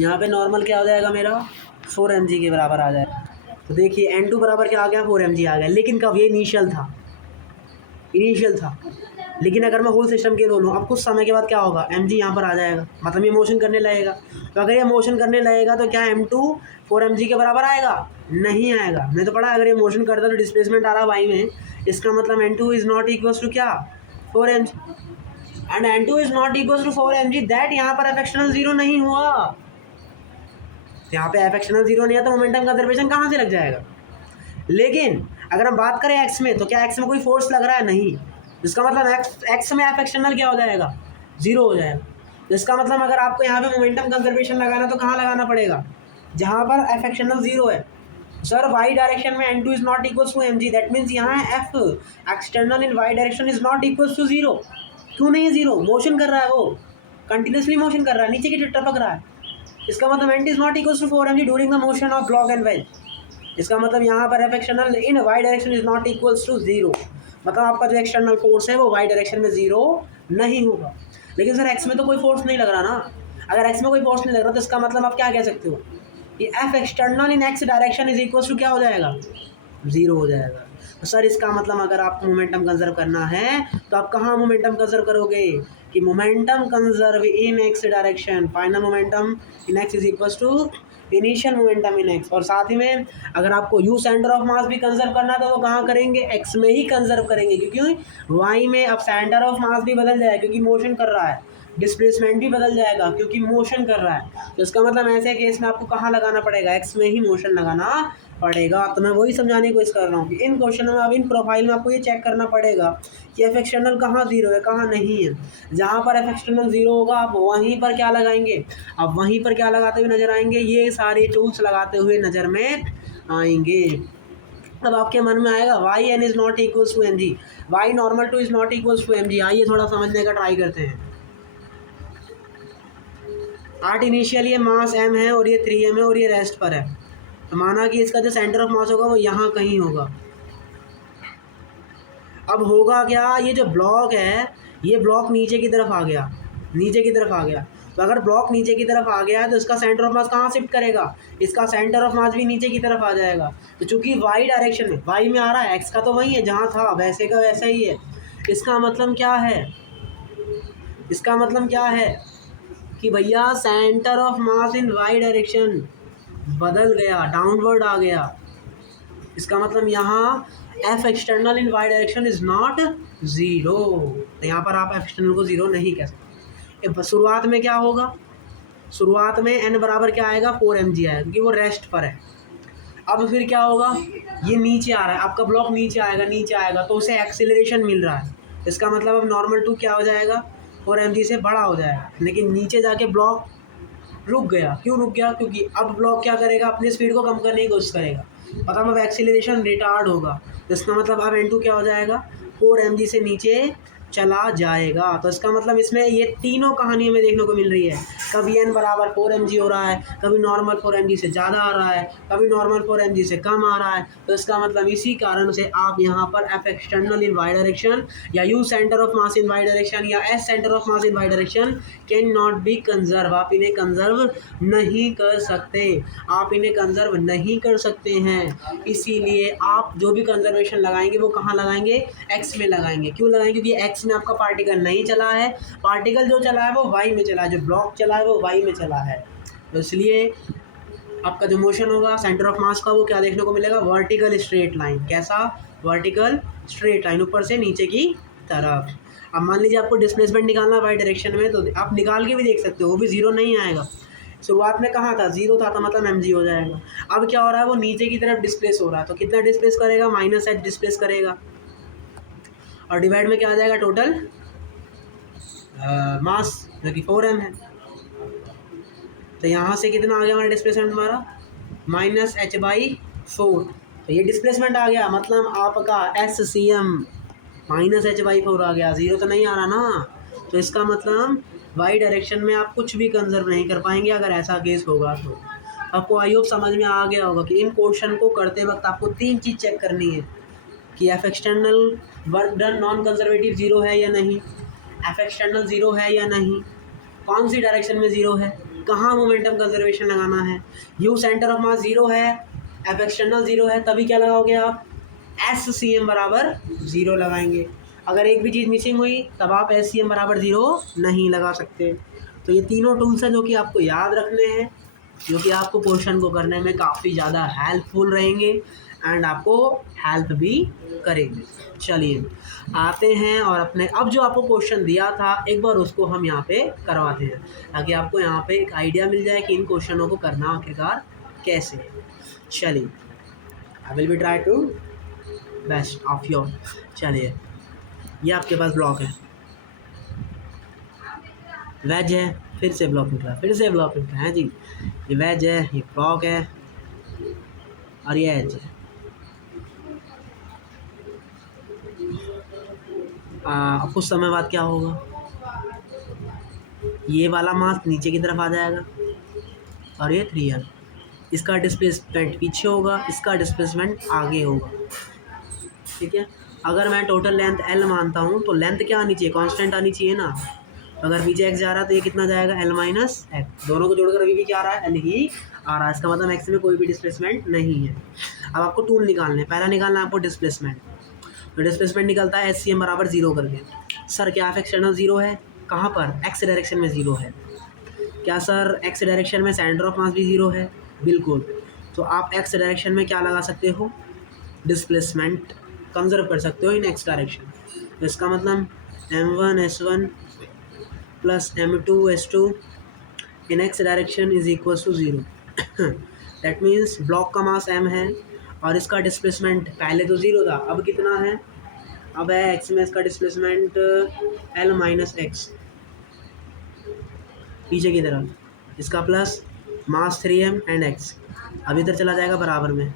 यहाँ पे नॉर्मल क्या हो जाएगा मेरा? 4mg के बराबर आ जाएगा। तो देखिए n2 बराबर क्या आ गया? 4mg आ गया। लेकिन कब? ये इनिशियल था, इनिशियल था। लेकिन अगर मैं होल सिस्टम के बोलूँ, अब कुछ समय के बाद क्या होगा? mg यहाँ पर आ जाएगा, मतलब ये मोशन करने लगेगा। तो अगर ये मोशन करने लगेगा तो क्या m2 4mg के बराबर आएगा? नहीं आएगा। मैंने तो पढ़ा अगर ये मोशन करता है तो डिस्प्लेसमेंट आ रहा है वाई में, इसका मतलब n2 is not equals to क्या? 4mg। And n2 is not equals to 4mg, that यहाँ पर एफ एक्सटर्नल ज़ीरो नहीं हुआ। यहाँ पे एफ एक्सटर्नल ज़ीरो नहीं है तो मोमेंटम कंजर्वेशन कहाँ से लग जाएगा? लेकिन अगर हम बात करें एक्स में, तो क्या एक्स में कोई फोर्स लग रहा है? नहीं। इसका मतलब एक्स में एफ एक्सटर्नल क्या हो जाएगा? ज़ीरो हो जाएगा। इसका मतलब अगर आपको यहाँ पे मोमेंटम कंजर्वेशन लगाना तो कहाँ लगाना पड़ेगा? जहाँ पर एफ एक्सटर्नल ज़ीरो है। सर वाई डायरेक्शन में n2 is not equals to mg, that means यहाँ F external in Y direction is not equals to zero. क्यों नहीं है ज़ीरो? मोशन कर रहा है, वो कंटिन्यूसली मोशन कर रहा है, नीचे की टपक रहा है। इसका मतलब n is not equals to 4mg during the motion of block and wedge. इसका मतलब यहाँ पर F external in Y direction is not equals to zero. मतलब आपका जो एक्सटर्नल फोर्स है वो वाई डायरेक्शन में ज़ीरो नहीं होगा। लेकिन सर एक्स में तो कोई फोर्स नहीं लग रहा ना। अगर एक्स में कोई फोर्स नहीं लग रहा तो इसका मतलब आप क्या कह सकते हो कि F external in X direction is equals to क्या हो जाएगा? ज़ीरो हो जाएगा। तो सर इसका मतलब अगर आपको मोमेंटम कंजर्व करना है तो आप कहाँ मोमेंटम कंजर्व करोगे? कि momentum conserve in X direction, final momentum in X is equals to initial momentum in X. और साथ ही में अगर आपको यू सेंटर ऑफ मास भी कंजर्व करना है तो वो कहाँ करेंगे? एक्स में ही कंजर्व करेंगे, क्योंकि वाई में अब सेंटर ऑफ मास भी बदल जाएगा क्योंकि मोशन कर रहा है, डिस्प्लेसमेंट भी बदल जाएगा क्योंकि मोशन कर रहा है। तो इसका मतलब ऐसे केस में आपको कहाँ लगाना पड़ेगा? एक्स में ही मोशन लगाना पड़ेगा। तो मैं वही समझाने की कोशिश कर रहा हूँ कि इन क्वेश्चन में, अब इन प्रोफाइल में आपको ये चेक करना पड़ेगा कि एफ एक्सटर्नल कहाँ ज़ीरो है, कहाँ नहीं है। जहाँ पर एफ एक्सटर्नल ज़ीरो होगा आप वहीं पर क्या लगाएंगे? आप वहीं पर क्या लगाते हुए नज़र आएंगे? ये सारे टूल्स लगाते हुए नज़र में आएंगे। अब आपके मन में आएगा why N is not equals to m g, why normal two is not equals to m g. आइए थोड़ा समझने का ट्राई करते हैं। आर्ट इनिशियल ये मास m है और ये 3m है और ये रेस्ट पर है। तो माना कि इसका जो सेंटर ऑफ मास होगा वो यहाँ कहीं होगा। अब होगा क्या? ये जो ब्लॉक है ये ब्लॉक नीचे की तरफ आ गया, नीचे की तरफ आ गया। तो अगर ब्लॉक नीचे की तरफ आ गया है तो इसका सेंटर ऑफ मास कहाँ शिफ्ट करेगा? इसका सेंटर ऑफ मास भी नीचे की तरफ आ जाएगा। तो चूंकि वाई डायरेक्शन में, वाई में आ रहा है, एक्स का तो वही है जहाँ था, वैसे का वैसा ही है। इसका मतलब क्या है? इसका मतलब क्या है कि भैया centre of mass in Y direction बदल गया, डाउनवर्ड आ गया। इसका मतलब यहाँ F external in Y direction is not zero. तो यहाँ पर आप एफ एक्सटर्नल को ज़ीरो नहीं कह सकते। शुरुआत में क्या होगा, शुरुआत में एन बराबर क्या आएगा 4mg आएगा क्योंकि वो रेस्ट पर है। अब फिर क्या होगा, ये नीचे आ रहा है, आपका ब्लॉक नीचे आएगा तो उसे एक्सीलरेशन मिल रहा है। इसका मतलब अब नॉर्मल टू क्या हो जाएगा 4mg से बड़ा हो जाएगा, लेकिन नीचे जाके ब्लॉक रुक गया। क्यों रुक गया, क्योंकि अब ब्लॉक क्या करेगा, अपनी स्पीड को कम करने की कोशिश करेगा, मतलब अब एक्सीलरेशन रिटार्ड होगा। इसका मतलब अब n2 क्या हो जाएगा 4mg से नीचे चला जाएगा। तो इसका मतलब इसमें ये तीनों कहानियों में देखने को मिल रही है, कभी n बराबर 4mg हो रहा है, कभी नॉर्मल 4mg से ज़्यादा आ रहा है, कभी नॉर्मल 4mg से कम आ रहा है। तो इसका मतलब इसी कारण से आप यहाँ पर F external in Y direction या यू centre of mass in Y direction या एस centre of mass in Y direction can not be conserve, आप इन्हें कंजर्व नहीं कर सकते, आप इन्हें कंजर्व नहीं कर सकते हैं। इसीलिए आप जो भी कंजर्वेशन लगाएंगे वो कहाँ लगाएंगे, एक्स में लगाएंगे। क्यों लगाएंगे, क्योंकि एक्स में आपका पार्टिकल नहीं चला है, पार्टिकल जो चला है वो वाई में चला है, जो ब्लॉक चला है वो वाई में चला है। तो इसलिए आपका जो मोशन होगा सेंटर ऑफ मास का वो क्या देखने को मिलेगा, वर्टिकल स्ट्रेट लाइन। कैसा, वर्टिकल स्ट्रेट लाइन, ऊपर से नीचे की तरफ। अब मान लीजिए आपको डिस्प्लेसमेंट निकालना वाई डायरेक्शन में, तो आप निकाल के भी देख सकते हो, वो भी ज़ीरो नहीं आएगा। शुरुआत में कहाँ था, ज़ीरो था, तो मतलब mg हो जाएगा। अब क्या हो रहा है, वो नीचे की तरफ डिस्प्लेस हो रहा है, तो कितना डिस्प्लेस करेगा, -h डिस्प्लेस करेगा, और डिवाइड में क्या आ जाएगा टोटल मास जो कि 4m है। तो यहाँ से कितना आ गया हमारा डिस्प्लेसमेंट, हमारा -h/4। तो ये डिस्प्लेसमेंट आ गया, मतलब आपका SCM -h/4 आ गया, ज़ीरो तो नहीं आ रहा ना। तो इसका मतलब वाई डायरेक्शन में आप कुछ भी कंजर्व नहीं कर पाएंगे अगर ऐसा केस होगा। तो आपको आई होप समझ में आ गया होगा कि इन क्वेश्चन को करते वक्त आपको 3 चीज़ चेक करनी है कि F external work done non conservative zero है या नहीं, एफ एक्सटर्नल ज़ीरो है या नहीं, कौन सी डायरेक्शन में ज़ीरो है, कहाँ मोमेंटम कंजर्वेशन लगाना है, you centre of mass zero है, एफ एक्सटर्नल ज़ीरो है, तभी क्या लगाओगे आप SCM बराबर ज़ीरो लगाएंगे। अगर एक भी चीज़ मिसिंग हुई तब आप SCM बराबर ज़ीरो नहीं लगा सकते। तो ये तीनों टूल्स हैं जो कि आपको याद रखने हैं, जो कि आपको क्वेश्चन को करने में काफ़ी ज़्यादा हेल्पफुल रहेंगे एंड आपको हेल्प भी करेंगे। चलिए आते हैं और अपने अब जो आपको क्वेश्चन दिया था एक बार उसको हम यहाँ पे करवाते हैं, ताकि आपको यहाँ पे एक आइडिया मिल जाए कि इन क्वेश्चनों को करना आखिरकार कैसे। चलिए I will be try to best of your. चलिए ये आपके पास ब्लॉक है, वेज है, फिर से ब्लॉक निकला, फिर से ब्लॉक निकला है जी। ये वेज है, ये ब्लॉक है और ये एज है। अब कुछ समय बाद क्या होगा, ये वाला मास नीचे की तरफ आ जाएगा और ये 3m, इसका डिस्प्लेसमेंट पीछे होगा, इसका डिस्प्लेसमेंट आगे होगा। ठीक है, अगर मैं टोटल लेंथ L मानता हूँ तो लेंथ क्या आनी चाहिए, कांस्टेंट आनी चाहिए ना। तो अगर पीछे x जा रहा है तो ये कितना जाएगा L माइनस x, दोनों को जोड़कर अभी भी क्या आ रहा है L ही आ रहा है। इसका मतलब x में कोई भी डिस्प्लेसमेंट नहीं है। अब आपको टूल निकालने, पहला निकालना है आपको डिस्प्लेसमेंट। तो डिस्प्लेसमेंट निकलता है SCM बराबर ज़ीरो करके। सर क्या एफ एक्सटर्नल ज़ीरो है, कहाँ पर, x डायरेक्शन में ज़ीरो है। क्या सर x डायरेक्शन में सेंटर ऑफ मास भी ज़ीरो है, बिल्कुल। तो आप x डायरेक्शन में क्या लगा सकते हो, डिस्प्लेसमेंट कंजर्व कर सकते हो इन x डायरेक्शन। तो इसका मतलब m1s1 plus m2s2 in x direction is equal to zero. That means block का मास m है और इसका डिस्प्लेसमेंट पहले तो ज़ीरो था, अब कितना है, अब है x में इसका डिस्प्लेसमेंट L माइनस एक्स पीछे की तरफ, इसका plus mass 3m and x, अब इधर चला जाएगा बराबर में,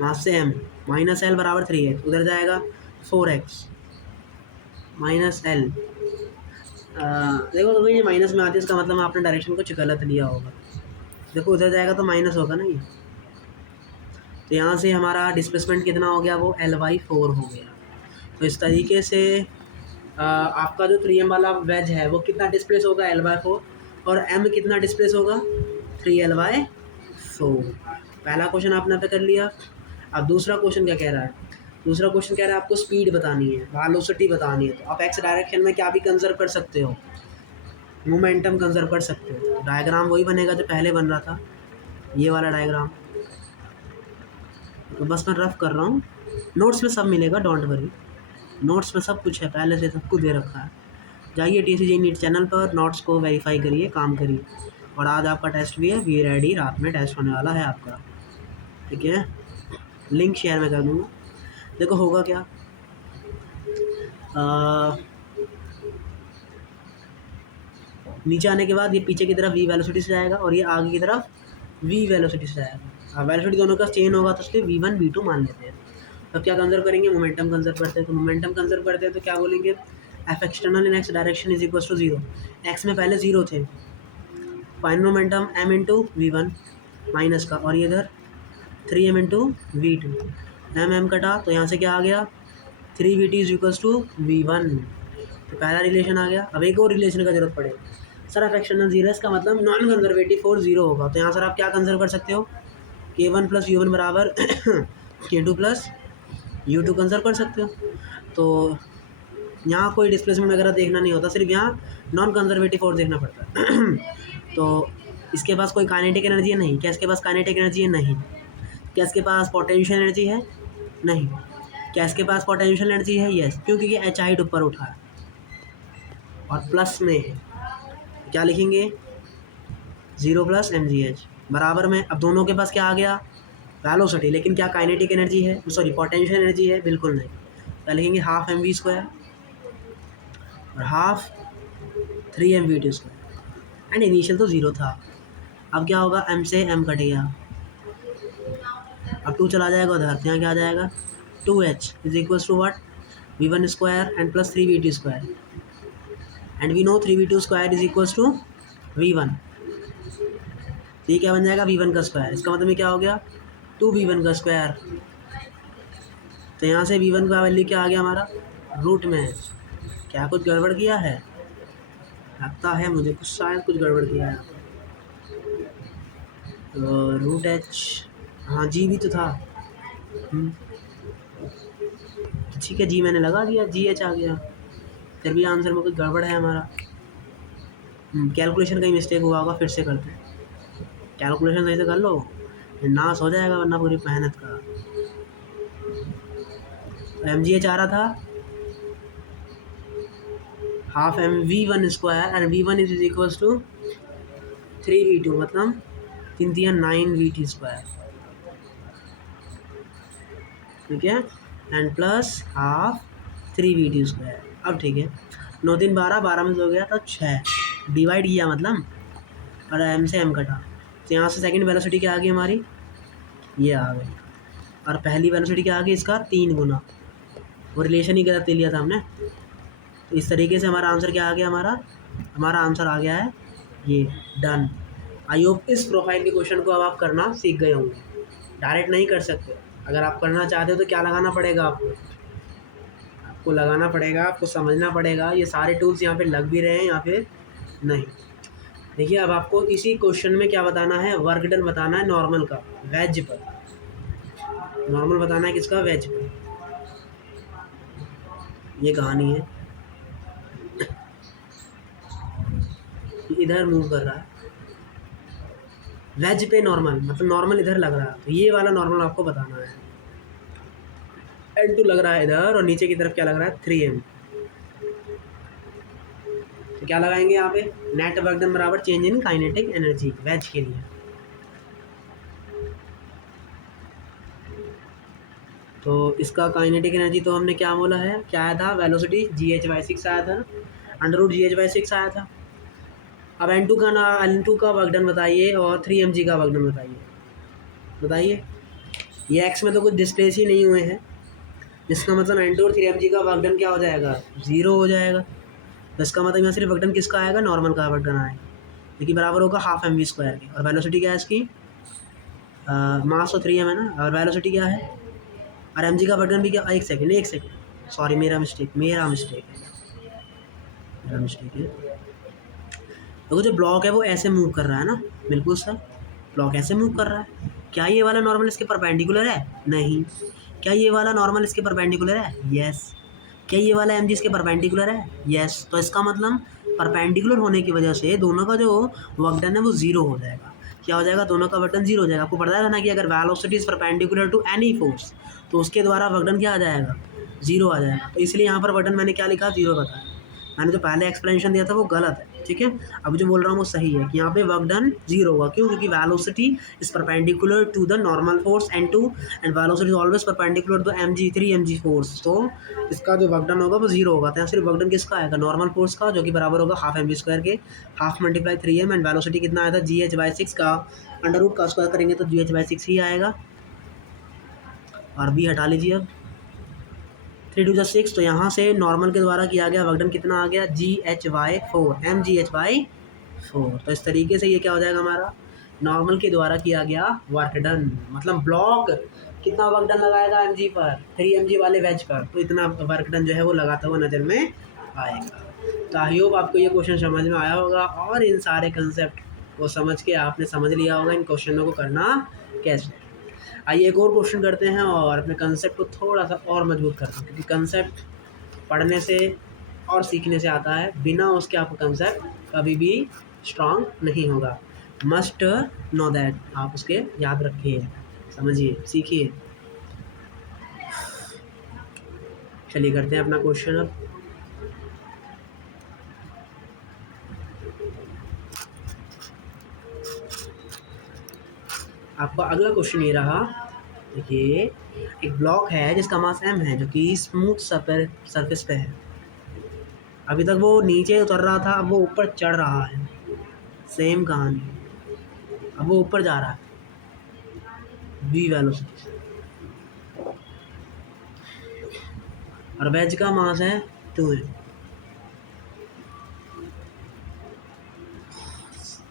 मास से m माइनस L बराबर 3x, उधर जाएगा 4x माइनस L। देखो ये माइनस में आती है, इसका मतलब आपने डायरेक्शन कुछ गलत लिया होगा। देखो उधर जाएगा तो माइनस होगा ना ये, तो यहाँ से हमारा डिस्प्लेसमेंट कितना हो गया, वो L/4 हो गया। तो इस तरीके से आपका जो 3m वाला वेज है वो कितना डिस्प्लेस होगा L/4, और m कितना डिस्प्लेस होगा 3L/4। पहला क्वेश्चन आपने पे कर लिया। अब दूसरा क्वेश्चन क्या कह रहा है, दूसरा क्वेश्चन कह रहा है आपको स्पीड बतानी है, वेलोसिटी बतानी है। तो आप x डायरेक्शन में क्या भी कंजर्व कर सकते हो, मोमेंटम कंजर्व कर सकते हो। डायग्राम वही बनेगा जो पहले बन रहा था, ये वाला डायग्राम। तो बस मैं रफ कर रहा हूँ, नोट्स में सब मिलेगा, डोंट वरी, नोट्स में सब कुछ है, पहले से सब कुछ दे रखा है। जाइए TCG नीट चैनल पर, नोट्स को वेरीफाई करिए, काम करिए। और आज आपका टेस्ट भी है, बी रेडी, रात में टेस्ट होने वाला है आपका, ठीक है। लिंक शेयर में कर दूँगा। देखो होगा क्या, नीचे आने के बाद ये पीछे की तरफ v वेलोसिटी से जाएगा और ये आगे की तरफ v वेलोसिटी से जाएगा। अब वेलोसिटी दोनों का चेंज होगा तो इसलिए v1 v2 मान लेते हैं। अब क्या कंजर्व करेंगे, मोमेंटम कंजर्व करते हैं। तो मोमेंटम कंजर्व करते हैं तो क्या बोलेंगे, F external in X direction is equal to 0, X में पहले 0 थे, final momentum m into V1 minus का, और ये इधर 3m इंटू V2, m कटा तो यहाँ से क्या आ गया 3VT is equal to V1। तो पहला रिलेशन आ गया। अब एक और रिलेशन का जरूरत पड़ेगा, सर एफ एक्सटर्नल 0 इसका मतलब नॉन कंजर्वेटिव फोर्स 0 होगा। तो यहाँ सर आप क्या कंजर्व कर सकते हो, K1 प्लस U1 बराबर K2 प्लस U2 कंजर्व कर सकते हो। तो यहाँ कोई डिस्प्लेसमेंट वगैरह देखना नहीं होता, सिर्फ यहाँ नॉन कंजर्वेटिव फोर्स देखना पड़ता है। तो इसके पास कोई काइनेटिक एनर्जी है नहीं, क्या इसके पास काइनेटिक एनर्जी है नहीं, क्या इसके पास पोटेंशियल एनर्जी है नहीं, क्या इसके पास पोटेंशियल एनर्जी है, यस, क्योंकि ये एच हाइट ऊपर उठा है और प्लस में है, क्या लिखेंगे 0 प्लस mgh बराबर में। अब दोनों के पास क्या आ गया वेलोसिटी, लेकिन क्या काइनेटिक एनर्जी है, सॉरी पोटेंशियल एनर्जी है, बिल्कुल नहीं। क्या लिखेंगे हाफ mv² और हाफ 3mv² एंड इनिशियल तो 0 था। अब क्या होगा, m से m कट गया, अब 2 चला जाएगा उधर, यहाँ क्या आ जाएगा 2h is equals to what v1 square and plus 3v2 square, and we know 3v2 square is equals to v1। ये क्या बन जाएगा v1 का स्क्वायर, इसका मतलब ये क्या हो गया 2v1 का स्क्वायर। तो यहाँ से v1 का वैल्यू क्या आ गया हमारा रूट में। क्या कुछ गड़बड़ किया है, लगता है मुझे कुछ, शायद कुछ गड़बड़ किया है। तो रूट h, हाँ जी भी तो था, ठीक है जी मैंने लगा दिया, GH आ गया, फिर भी आंसर में कुछ गड़बड़ है हमारा। कैलकुलेशन का ही मिस्टेक हुआ होगा, फिर से करते हैं, कैलकुलेशन सही से कर लो, नाश हो जाएगा वरना पूरी मेहनत का। mgh आ रहा था half mv1 square and v1 is equals to 3v2, मतलब 3 3 9vt स्क्वायर, ठीक है, and plus half 3vt square. अब ठीक है, 9 3 12, 12 में हो गया तो 6 डिवाइड किया मतलब, और m से m कटा, तो यहाँ से सेकंड वेलोसिटी क्या आ गई हमारी, ये आ गई, और पहली वेलोसिटी क्या आ गई इसका 3 गुना, वो रिलेशन ही गलत ले लिया था हमने। तो इस तरीके से हमारा आंसर क्या आ गया, हमारा आंसर आ गया है ये, डन। आई होप इस प्रोफाइल के क्वेश्चन को अब आप करना सीख गए होंगे, डायरेक्ट नहीं कर सकते। अगर आप करना चाहते हो तो क्या लगाना पड़ेगा आपको लगाना पड़ेगा, आपको समझना पड़ेगा। ये सारे टूल्स यहाँ पे लग भी रहे हैं यहाँ पे नहीं। देखिए अब आपको इसी क्वेश्चन में क्या बताना है, वर्क डन बताना है नॉर्मल का वेज पर, नॉर्मल बताना है किसका, वेज पर। ये कहानी है, इधर मूव कर रहा है वेज पे नॉर्मल, मतलब नॉर्मल इधर लग रहा है, तो ये वाला नॉर्मल आपको बताना है। N2 लग रहा है इधर और नीचे की तरफ क्या लग रहा है 3m, तो क्या लगाएंगे यहाँ पे नेट वर्क डन बराबर change in kinetic energy wedge के लिए। तो इसका काइनेटिक एनर्जी तो हमने क्या बोला है, क्या आया था वेलोसिटी gh/6 आया था, √gh/6 आया था। अब N2 का वर्क डन बताइए और 3mg का वर्क डन बताइए। ये x में तो कुछ डिस्प्लेस ही नहीं हुए हैं, जिसका मतलब N2 और 3mg का वर्क डन क्या हो जाएगा 0 हो जाएगा। तो इसका मतलब यहाँ सिर्फ वर्क डन किसका आएगा, नॉर्मल का वर्क डन आएगा, क्योंकि बराबर होगा हाफ mv स्क्वायर के। और वेलोसिटी क्या है इसकी, मास तो 3m है ना, और वेलोसिटी क्या है, और mg का वर्क डन भी क्या, एक सेकेंड सॉरी मेरा मिस्टेक है। तो जो ब्लॉक है वो ऐसे मूव कर रहा है ना, बिल्कुल सर ब्लॉक ऐसे मूव कर रहा है। क्या ये वाला नॉर्मल इसके परपेंडिकुलर है, नहीं। क्या ये वाला नॉर्मल इसके परपेंडिकुलर है, यस। क्या ये वाला mg इसके परपेंडिकुलर है, यस। तो इसका मतलब परपेंडिकुलर होने की वजह से दोनों का जो वर्क डन है वो 0 हो जाएगा। क्या हो जाएगा, दोनों का वर्कडन जीरो हो जाएगा। आपको पता है ना कि अगर velocity is perpendicular to any force तो उसके द्वारा वर्कडन क्या आ जाएगा, जीरो आ जाएगा। तो इसलिए यहाँ पर वर्कडन मैंने क्या लिखा, जीरो बताया। मैंने जो पहले एक्सप्लेनेशन दिया था वो गलत है, ठीक है। अब जो बोल रहा हूँ वो सही है कि यहाँ पे वर्क डन जीरो होगा। क्यों, क्योंकि velocity is perpendicular to the normal force and velocity is always perpendicular to mg3 mg4। तो इसका जो वर्क डन होगा वो जीरो होगा। तो यहाँ सिर्फ वर्क डन किसका आएगा, नॉर्मल फोर्स का, जो कि बराबर होगा हाफ mv² के, half multiply 3m, and velocity कितना आया था gh/6 का, अंडर रूट का स्क्वायर करेंगे तो gh/6 ही आएगा। और बी हटा लीजिए अब, 3 2 6, तो यहाँ से नॉर्मल के द्वारा किया गया वर्कडन कितना आ गया, gh/4 mgh/4। तो इस तरीके से ये क्या हो जाएगा हमारा, नॉर्मल के द्वारा किया गया वर्कडन। मतलब ब्लॉक कितना वर्कडन लगाएगा mg पर, 3 mg वाले वेज पर, तो इतना वर्कडन जो है वो लगाता हुआ नज़र में आएगा। तो आई होप आपको ये क्वेश्चन समझ में आया होगा और इन सारे कंसेप्ट को समझ के आपने समझ लिया होगा इन क्वेश्चनों को करना कैसे। आइए एक और क्वेश्चन करते हैं और अपने कंसेप्ट को थोड़ा सा और मजबूत करते हैं, क्योंकि कंसेप्ट पढ़ने से और सीखने से आता है, बिना उसके आपका कंसेप्ट कभी भी स्ट्रांग नहीं होगा। मस्ट नो दैट, आप उसके याद रखिए, समझिए, सीखिए। चलिए करते हैं अपना क्वेश्चन अब। आपका अगला क्वेश्चन ये रहा, देखिए एक ब्लॉक है जिसका मास m है, जो कि स्मूथ सरफेस पे है। अभी तक वो नीचे उतर रहा था, अब वो ऊपर चढ़ रहा है, सेम कहानी, अब वो ऊपर जा रहा है v वेलोसिटी से, और वेज का मास है 2m।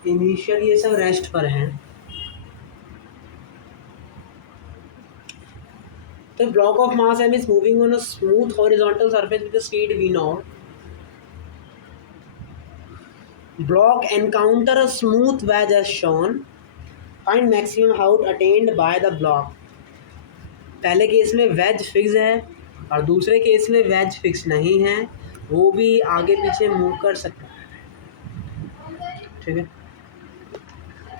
इनिशियल ये सब रेस्ट पर है। The block of mass m is moving on a smooth horizontal surface with a speed v naught. Block encounter a smooth wedge as shown. Find maximum height attained by the block. पहले case में veg fix है और दूसरे case में veg fix नहीं है, वो भी आगे पीछे मूव कर सकता है, ठीक है।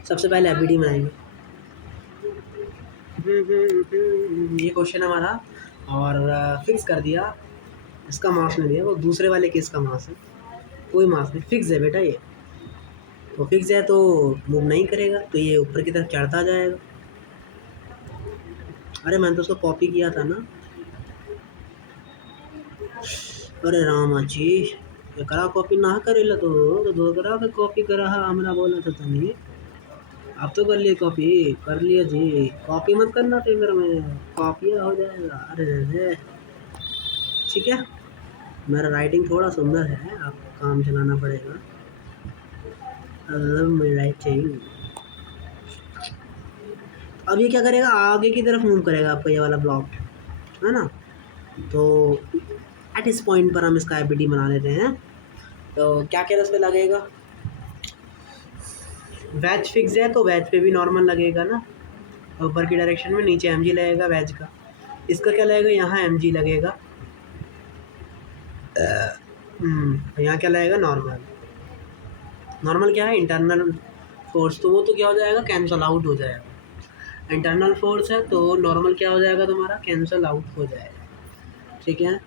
सबसे पहले एपीडी बनाएंगे। ये क्वेश्चन हमारा और फिक्स कर दिया, इसका मास नहीं दिया, वो दूसरे वाले केस का मास है, कोई मास नहीं, फिक्स है बेटा ये। तो फिक्स है तो मूव नहीं करेगा, तो ये ऊपर की तरफ चढ़ता जाएगा। अरे मैंने तो उसको कॉपी किया था ना, अरे राम जी करा कॉपी ना करेला तो दोकरा के कॉपी करा हमरा बोला था तनी, अब तो कर लिए कॉपी, कर लिया जी, कॉपी मत करना पेपर में, कॉपी हो जाएगा। अरे ठीक है, मेरा राइटिंग थोड़ा सुंदर है, आपको काम चलाना पड़ेगा। राइटिंग अब ये क्या करेगा, आगे की तरफ मूव करेगा आपका ये वाला ब्लॉक, है ना। तो एट इस पॉइंट पर हम इसका एपीडी बना लेते हैं। तो क्या क्या उस पर लगेगा, वेज फिक्स है तो वेज पे भी नॉर्मल लगेगा ना, ऊपर की डायरेक्शन में, नीचे mg लगेगा वेज का, इसका क्या लगेगा, यहाँ mg लगेगा, यहाँ क्या लगेगा, नॉर्मल। नॉर्मल क्या है, इंटरनल फोर्स, तो वो तो क्या हो जाएगा, कैंसल आउट हो जाएगा। इंटरनल फोर्स है तो नॉर्मल क्या हो जाएगा तुम्हारा, कैंसल आउट हो जाएगा, ठीक है।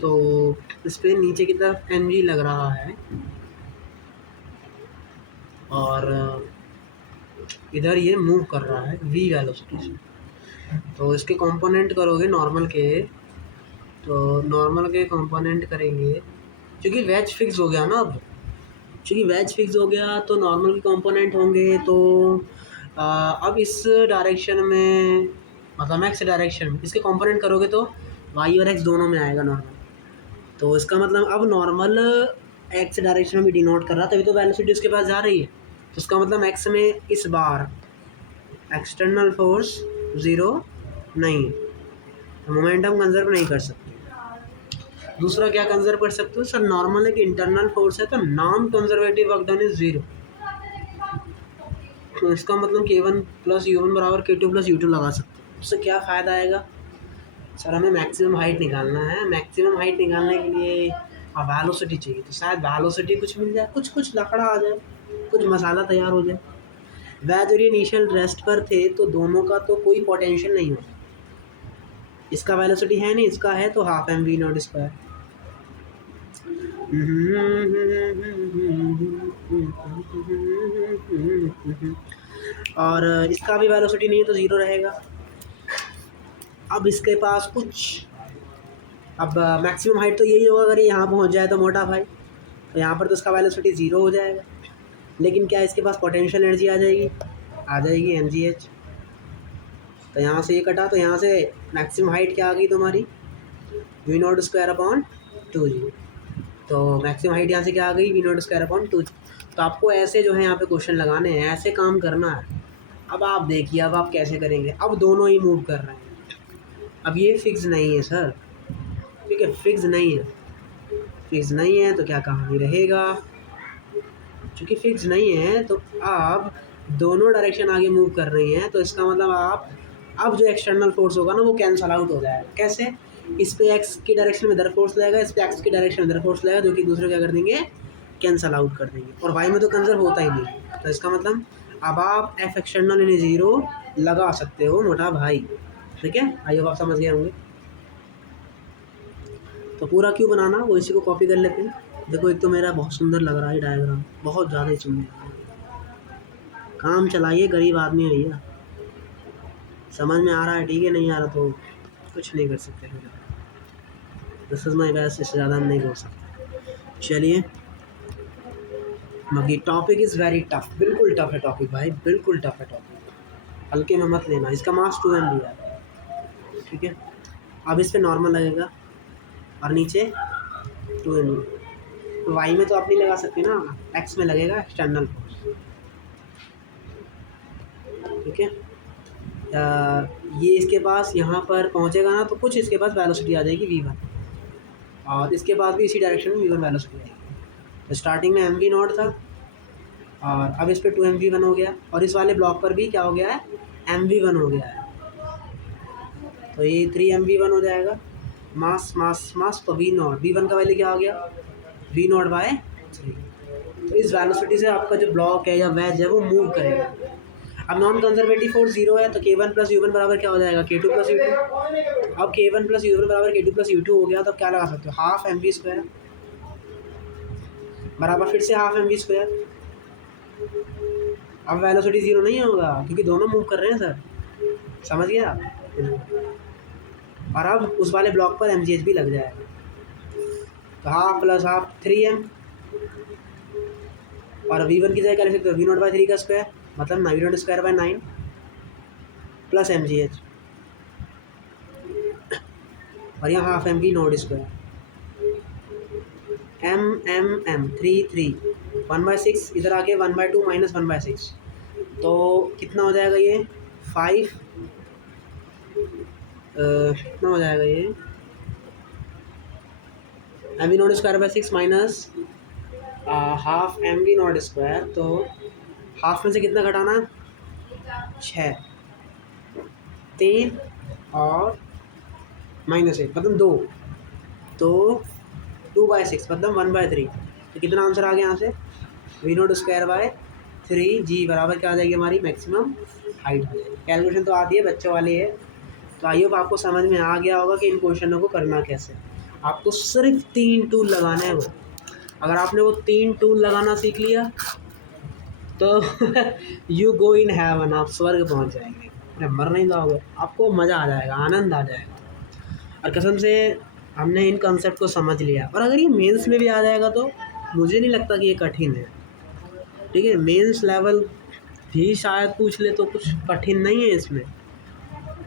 तो इस पर नीचे की तरफ mg लग रहा है और इधर ये मूव कर रहा है v वेलोसिटी से। तो इसके कंपोनेंट करोगे नॉर्मल के, तो नॉर्मल के कंपोनेंट करेंगे, क्योंकि वेज फिक्स हो गया ना, अब क्योंकि वेज फिक्स हो गया तो नॉर्मल के कंपोनेंट होंगे। तो अब इस डायरेक्शन में, मतलब एक्स डायरेक्शन में इसके कंपोनेंट करोगे तो वाई और एक्स दोनों में आएगा नॉर्मल। तो इसका मतलब अब नॉर्मल एक्स डायरेक्शन में भी डिनोट कर रहा, तभी तो वेलोसिटी उसके पास जा रही है। तो इसका मतलब एक्स में इस बार एक्सटर्नल फोर्स ज़ीरो नहीं, तो मोमेंटम कंजर्व नहीं कर सकते। दूसरा क्या कंजर्व कर सकते हो सर, नॉर्मल है कि इंटरनल फोर्स है तो non conservative work done is zero. तो इसका मतलब k1 प्लस u1 बराबर k2 प्लस u2 लगा सकते हो। उससे क्या फ़ायदा आएगा सर, हमें मैक्सिमम हाइट निकालना है। मैक्सिमम हाइट निकालने के लिए और वेलोसिटी चाहिए, तो शायद वेलोसिटी कुछ मिल जाए, कुछ लफड़ा आ जाए, कुछ मसाला तैयार हो जाए। वह जब ये इनिशियल रेस्ट पर थे तो दोनों का तो कोई पोटेंशियल नहीं होता। इसका वेलोसिटी है नहीं, इसका है, तो half M v naught square. और इसका भी वेलोसिटी नहीं है तो ज़ीरो रहेगा। अब इसके पास कुछ, अब मैक्सिमम हाइट तो यही होगा, अगर ये यहाँ पहुँच जाए तो मोटा भाई, तो यहाँ पर तो इसका वेलोसिटी ज़ीरो हो जाएगा। लेकिन क्या इसके पास पोटेंशियल एनर्जी आ जाएगी mgh। तो यहाँ से ये कटा, तो यहाँ से मैक्सिमम हाइट क्या आ गई तुम्हारी, we naught square upon 2g। तो मैक्सिमम हाइट यहाँ से क्या आ गई, we naught square upon 2g। तो आपको ऐसे जो है यहाँ पे क्वेश्चन लगाने हैं, ऐसे काम करना है। अब आप देखिए अब आप कैसे करेंगे। अब दोनों ही मूव कर रहे हैं। अब ये फिक्स नहीं है सर, ठीक है, फिक्स नहीं है तो क्या कहानी रहेगा। चूँकि फिक्स नहीं है तो आप दोनों डायरेक्शन आगे मूव कर रही हैं, तो इसका मतलब आप अब जो एक्सटर्नल फोर्स होगा ना वो कैंसल आउट हो जाएगा। कैसे, इस पे एक्स की डायरेक्शन में इधर फोर्स लगेगा, इस पे एक्स की डायरेक्शन में इधर फोर्स लगेगा, जो कि दूसरे क्या कर देंगे, कैंसल आउट कर देंगे। और वाई में तो कंजर्व होता ही नहीं, तो इसका मतलब अब आप एफ एक्सटर्नल यानी ज़ीरो लगा सकते हो मोटा भाई। ठीक है, आई होप आप समझ गए होंगे। तो पूरा क्यों बनाना, वो इसी को कॉपी कर लेते हैं। देखो एक तो मेरा बहुत सुंदर लग रहा है डायग्राम, बहुत ज़्यादा ही सुंदर। काम चलाइए, गरीब आदमी है भैया, समझ में आ रहा है ठीक है, नहीं आ रहा तो कुछ नहीं कर सकते। दिस इज़ माई बेस्ट, इससे ज़्यादा हम नहीं बोल सकते। चलिए, बाकी टॉपिक इज़ वेरी टफ, बिल्कुल टफ है टॉपिक भाई, बिल्कुल टफ है टॉपिक, हल्के में मत लेना। इसका मास 2m दिया है, ठीक है। अब इस पर नॉर्मल लगेगा और नीचे 2m। तो वाई में तो आप नहीं लगा सकते ना, एक्स में लगेगा एक्सटर्नल फोर्स, ठीक है। ये इसके पास यहाँ पर पहुँचेगा ना तो कुछ इसके पास वेलोसिटी आ जाएगी v1, और इसके पास भी इसी डायरेक्शन में v1 वेलोसिटी आएगी। तो स्टार्टिंग में mv0 था और अब इस पर 2mv1 हो गया, और इस वाले ब्लॉक पर भी क्या हो गया है, mv1 हो गया है। तो ये 3mv1 हो जाएगा, मास मास मास, तो v1 का वैल्यू क्या हो गया, v0/3। तो इस वेलोसिटी से आपका जो ब्लॉक है या वेज है वो मूव करेगा। अब नॉन कंजर्वेटिव फोर्स जीरो है, तो k1 + u1 बराबर क्या हो जाएगा, k2 + u2। अब k1 + u1 बराबर k2 + u2 हो गया, तो अब क्या लगा सकते हो, हाफ mv² बराबर फिर से हाफ mv²। अब वेलोसिटी ज़ीरो नहीं होगा क्योंकि दोनों मूव कर रहे हैं सर, समझ गया आप। और अब उस वाले ब्लॉक पर mgh भी लग जाएगा, तो हाफ + हाफ 3m, और v1 की जगह क्या लिख सकते हो, v0/3 का स्क्वायर, मतलब v0² 9 प्लस mgh, और यहाँ हाफ mv0², m 3 1/6, इधर आके 1/2 - 1/6, तो कितना हो जाएगा ये 5, कितना हो जाएगा ये mv0²/6 माइनस हाफ mv0², तो हाफ में से कितना घटाना, 6, 3 और -1 मतलब 2, तो 2/6 मतलब 1/3। तो कितना आंसर आ गया यहाँ से, v0²/3g बराबर क्या आ जाएगी हमारी मैक्सिमम हाइट आ जाएगी। कैलकुलेशन तो आती है, बच्चों वाली है। तो आई होप आपको समझ में आ गया होगा कि इन क्वेश्चनों को करना कैसे। आपको सिर्फ 3 टूल लगाना है वो, अगर आपने वो 3 टूल लगाना सीख लिया तो यू गो इन हेवन, आप स्वर्ग पहुंच जाएंगे, अरे मर नहीं जाओगे, आपको मज़ा आ जाएगा, आनंद आ जाएगा। और कसम से हमने इन कॉन्सेप्ट को समझ लिया, और अगर ये मेंस में भी आ जाएगा तो मुझे नहीं लगता कि ये कठिन है, ठीक है। मेंस लेवल भी शायद पूछ ले तो कुछ कठिन नहीं है इसमें,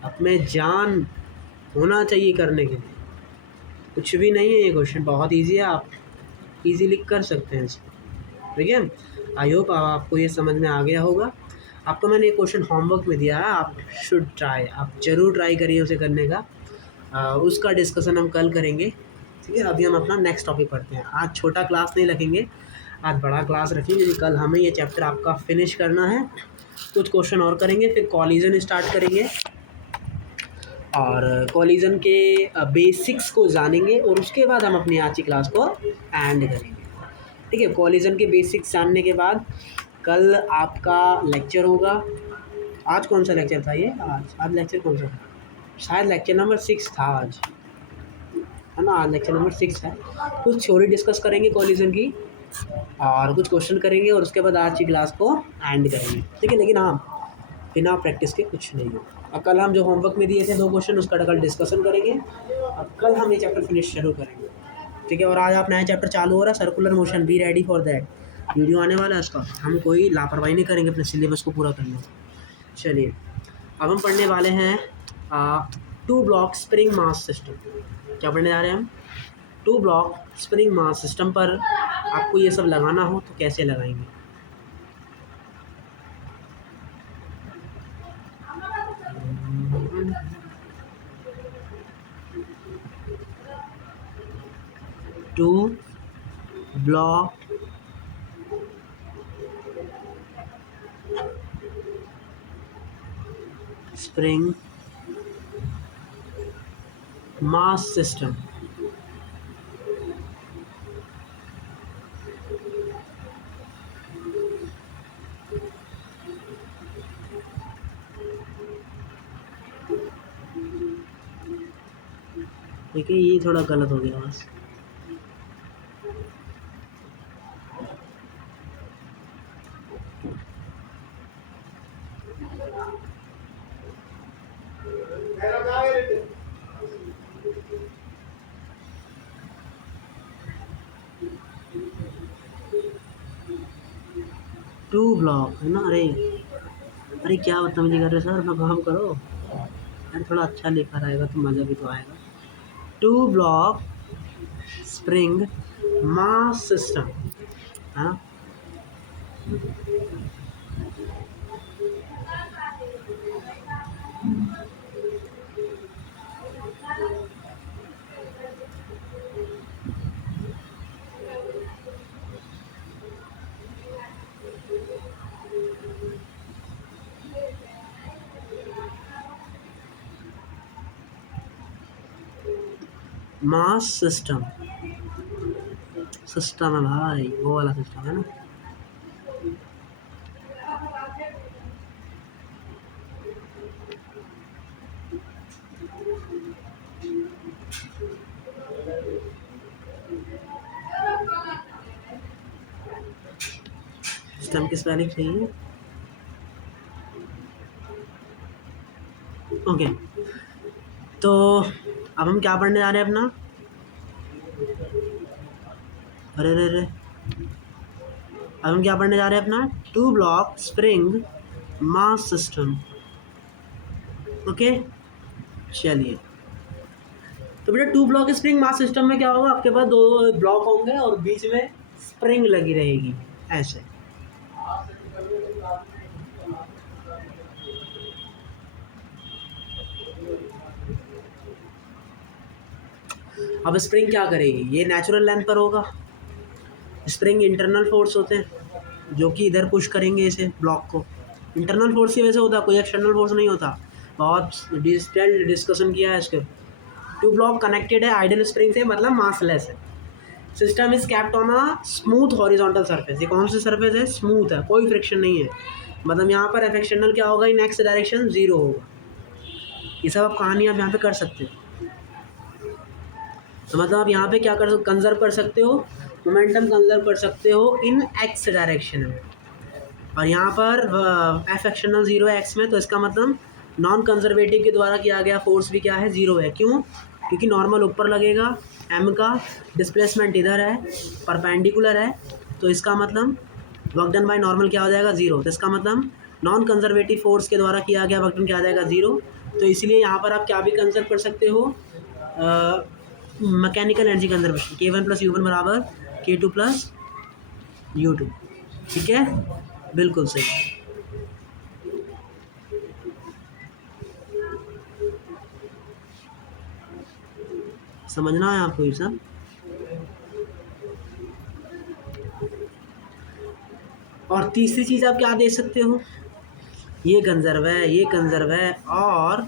अपने जान होना चाहिए करने के लिए, कुछ भी नहीं है ये क्वेश्चन, बहुत इजी है, आप इजीली कर सकते हैं इसको, ठीक है। आई होप आपको ये समझ में आ गया होगा। आपको मैंने ये क्वेश्चन होमवर्क में दिया है, आप शुड ट्राई, आप ज़रूर ट्राई करिए उसे करने का। उसका डिस्कशन हम कल करेंगे, ठीक है। अभी हम अपना नेक्स्ट टॉपिक पढ़ते हैं। आज छोटा क्लास नहीं रखेंगे, आज बड़ा क्लास रखेंगे क्योंकि कल हमें ये चैप्टर आपका फिनिश करना है। कुछ क्वेश्चन और करेंगे, फिर कॉलिजन स्टार्ट करेंगे, और कॉलिजन के बेसिक्स को जानेंगे और उसके बाद हम अपनी आज की क्लास को एंड करेंगे। ठीक है, कॉलिजन के बेसिक्स जानने के बाद कल आपका लेक्चर होगा। आज कौन सा लेक्चर था ये? आज लेक्चर कौन सा था? शायद लेक्चर नंबर 6 था आज, है ना। आज लेक्चर नंबर 6 है। कुछ थ्योरी डिस्कस करेंगे कॉलिजन की और कुछ क्वेश्चन करेंगे और उसके बाद आज की क्लास को एंड करेंगे। ठीक है, लेकिन हाँ, बिना प्रैक्टिस के कुछ नहीं हो। और कल हम जो होमवर्क में दिए थे 2 क्वेश्चन, उसका कल डिस्कशन करेंगे और कल हम ये चैप्टर फिनिश शुरू करेंगे। ठीक है, और आज आप नया चैप्टर चालू हो रहा है circular motion, be ready for that. Video आने वाला है उसका, हम कोई लापरवाही नहीं करेंगे अपने सिलेबस को पूरा करने। चलिए, अब हम पढ़ने वाले हैं 2 ब्लॉक स्प्रिंग मास सिस्टम। क्या पढ़ने जा रहे हैं हम? 2 ब्लॉक स्प्रिंग मास सिस्टम पर आपको ये सब लगाना हो तो कैसे लगाएंगे? Two block spring mass system. देखिए, ये थोड़ा गलत हो गया बस। टू ब्लॉक है ना? अरे क्या बदतमीजी कर रहे सर, अपना काम करो। अरे थोड़ा अच्छा लिखा रहेगा तो मज़ा भी तो आएगा। 2 ब्लॉक स्प्रिंग मास सिस्टम, हाँ। मास सिस्टम है भाई, वो वाला सिस्टम है ना। सिस्टम की स्पेलिंग सही है? ओके, तो अब हम क्या पढ़ने जा रहे हैं अपना? अरे अब हम क्या पढ़ने जा रहे हैं अपना? 2 block spring mass system. Okay, चलिए। तो बेटा 2 ब्लॉक स्प्रिंग मास सिस्टम में क्या होगा? आपके पास 2 ब्लॉक होंगे और बीच में स्प्रिंग लगी रहेगी ऐसे। अब स्प्रिंग क्या करेगी? ये नेचुरल लेंथ पर होगा। स्प्रिंग इंटरनल फोर्स होते हैं जो कि इधर पुश करेंगे इसे ब्लॉक को। इंटरनल फोर्स की वजह से होता है, कोई एक्सटर्नल फोर्स नहीं होता। बहुत डिटेल्ड डिस्कशन किया है इसके। 2 ब्लॉक कनेक्टेड है आइडियल स्प्रिंग से, मतलब मासलेस है। System is kept on a smooth horizontal surface. ये कौन सी सरफेस है? स्मूथ है, कोई फ्रिक्शन नहीं है। मतलब यहाँ पर एफ एक्सटर्नल क्या होगा? इन एक्स डायरेक्शन 0 होगा। ये सब आप कहानी आप यहाँ पे कर सकते हो। तो मतलब आप यहाँ पे क्या कर कंजर्व कर सकते हो? मोमेंटम कंजर्व कर सकते हो इन एक्स डायरेक्शन में। और यहाँ पर एफ एक्सटर्नल 0 है एक्स में, तो इसका मतलब नॉन कंजर्वेटिव के द्वारा किया गया फोर्स भी क्या है? 0 है। क्यों? क्योंकि नॉर्मल ऊपर लगेगा, एम का डिस्प्लेसमेंट इधर है, परपेंडिकुलर है, तो इसका मतलब वर्क डन बाय नॉर्मल क्या हो जाएगा? 0। तो इसका मतलब नॉन कंजर्वेटिव फोर्स के द्वारा किया गया वर्क डन क्या आ जाएगा? 0। तो इसलिए यहाँ पर आप क्या भी कंजर्व कर सकते हो? Mechanical energy conservation, K1 + U1 बराबर K2 + U2। ठीक है, बिल्कुल सही। समझना है आपको ये सब। और तीसरी चीज़ आप क्या दे सकते हो? ये कंजर्व है, ये कंजर्व है, और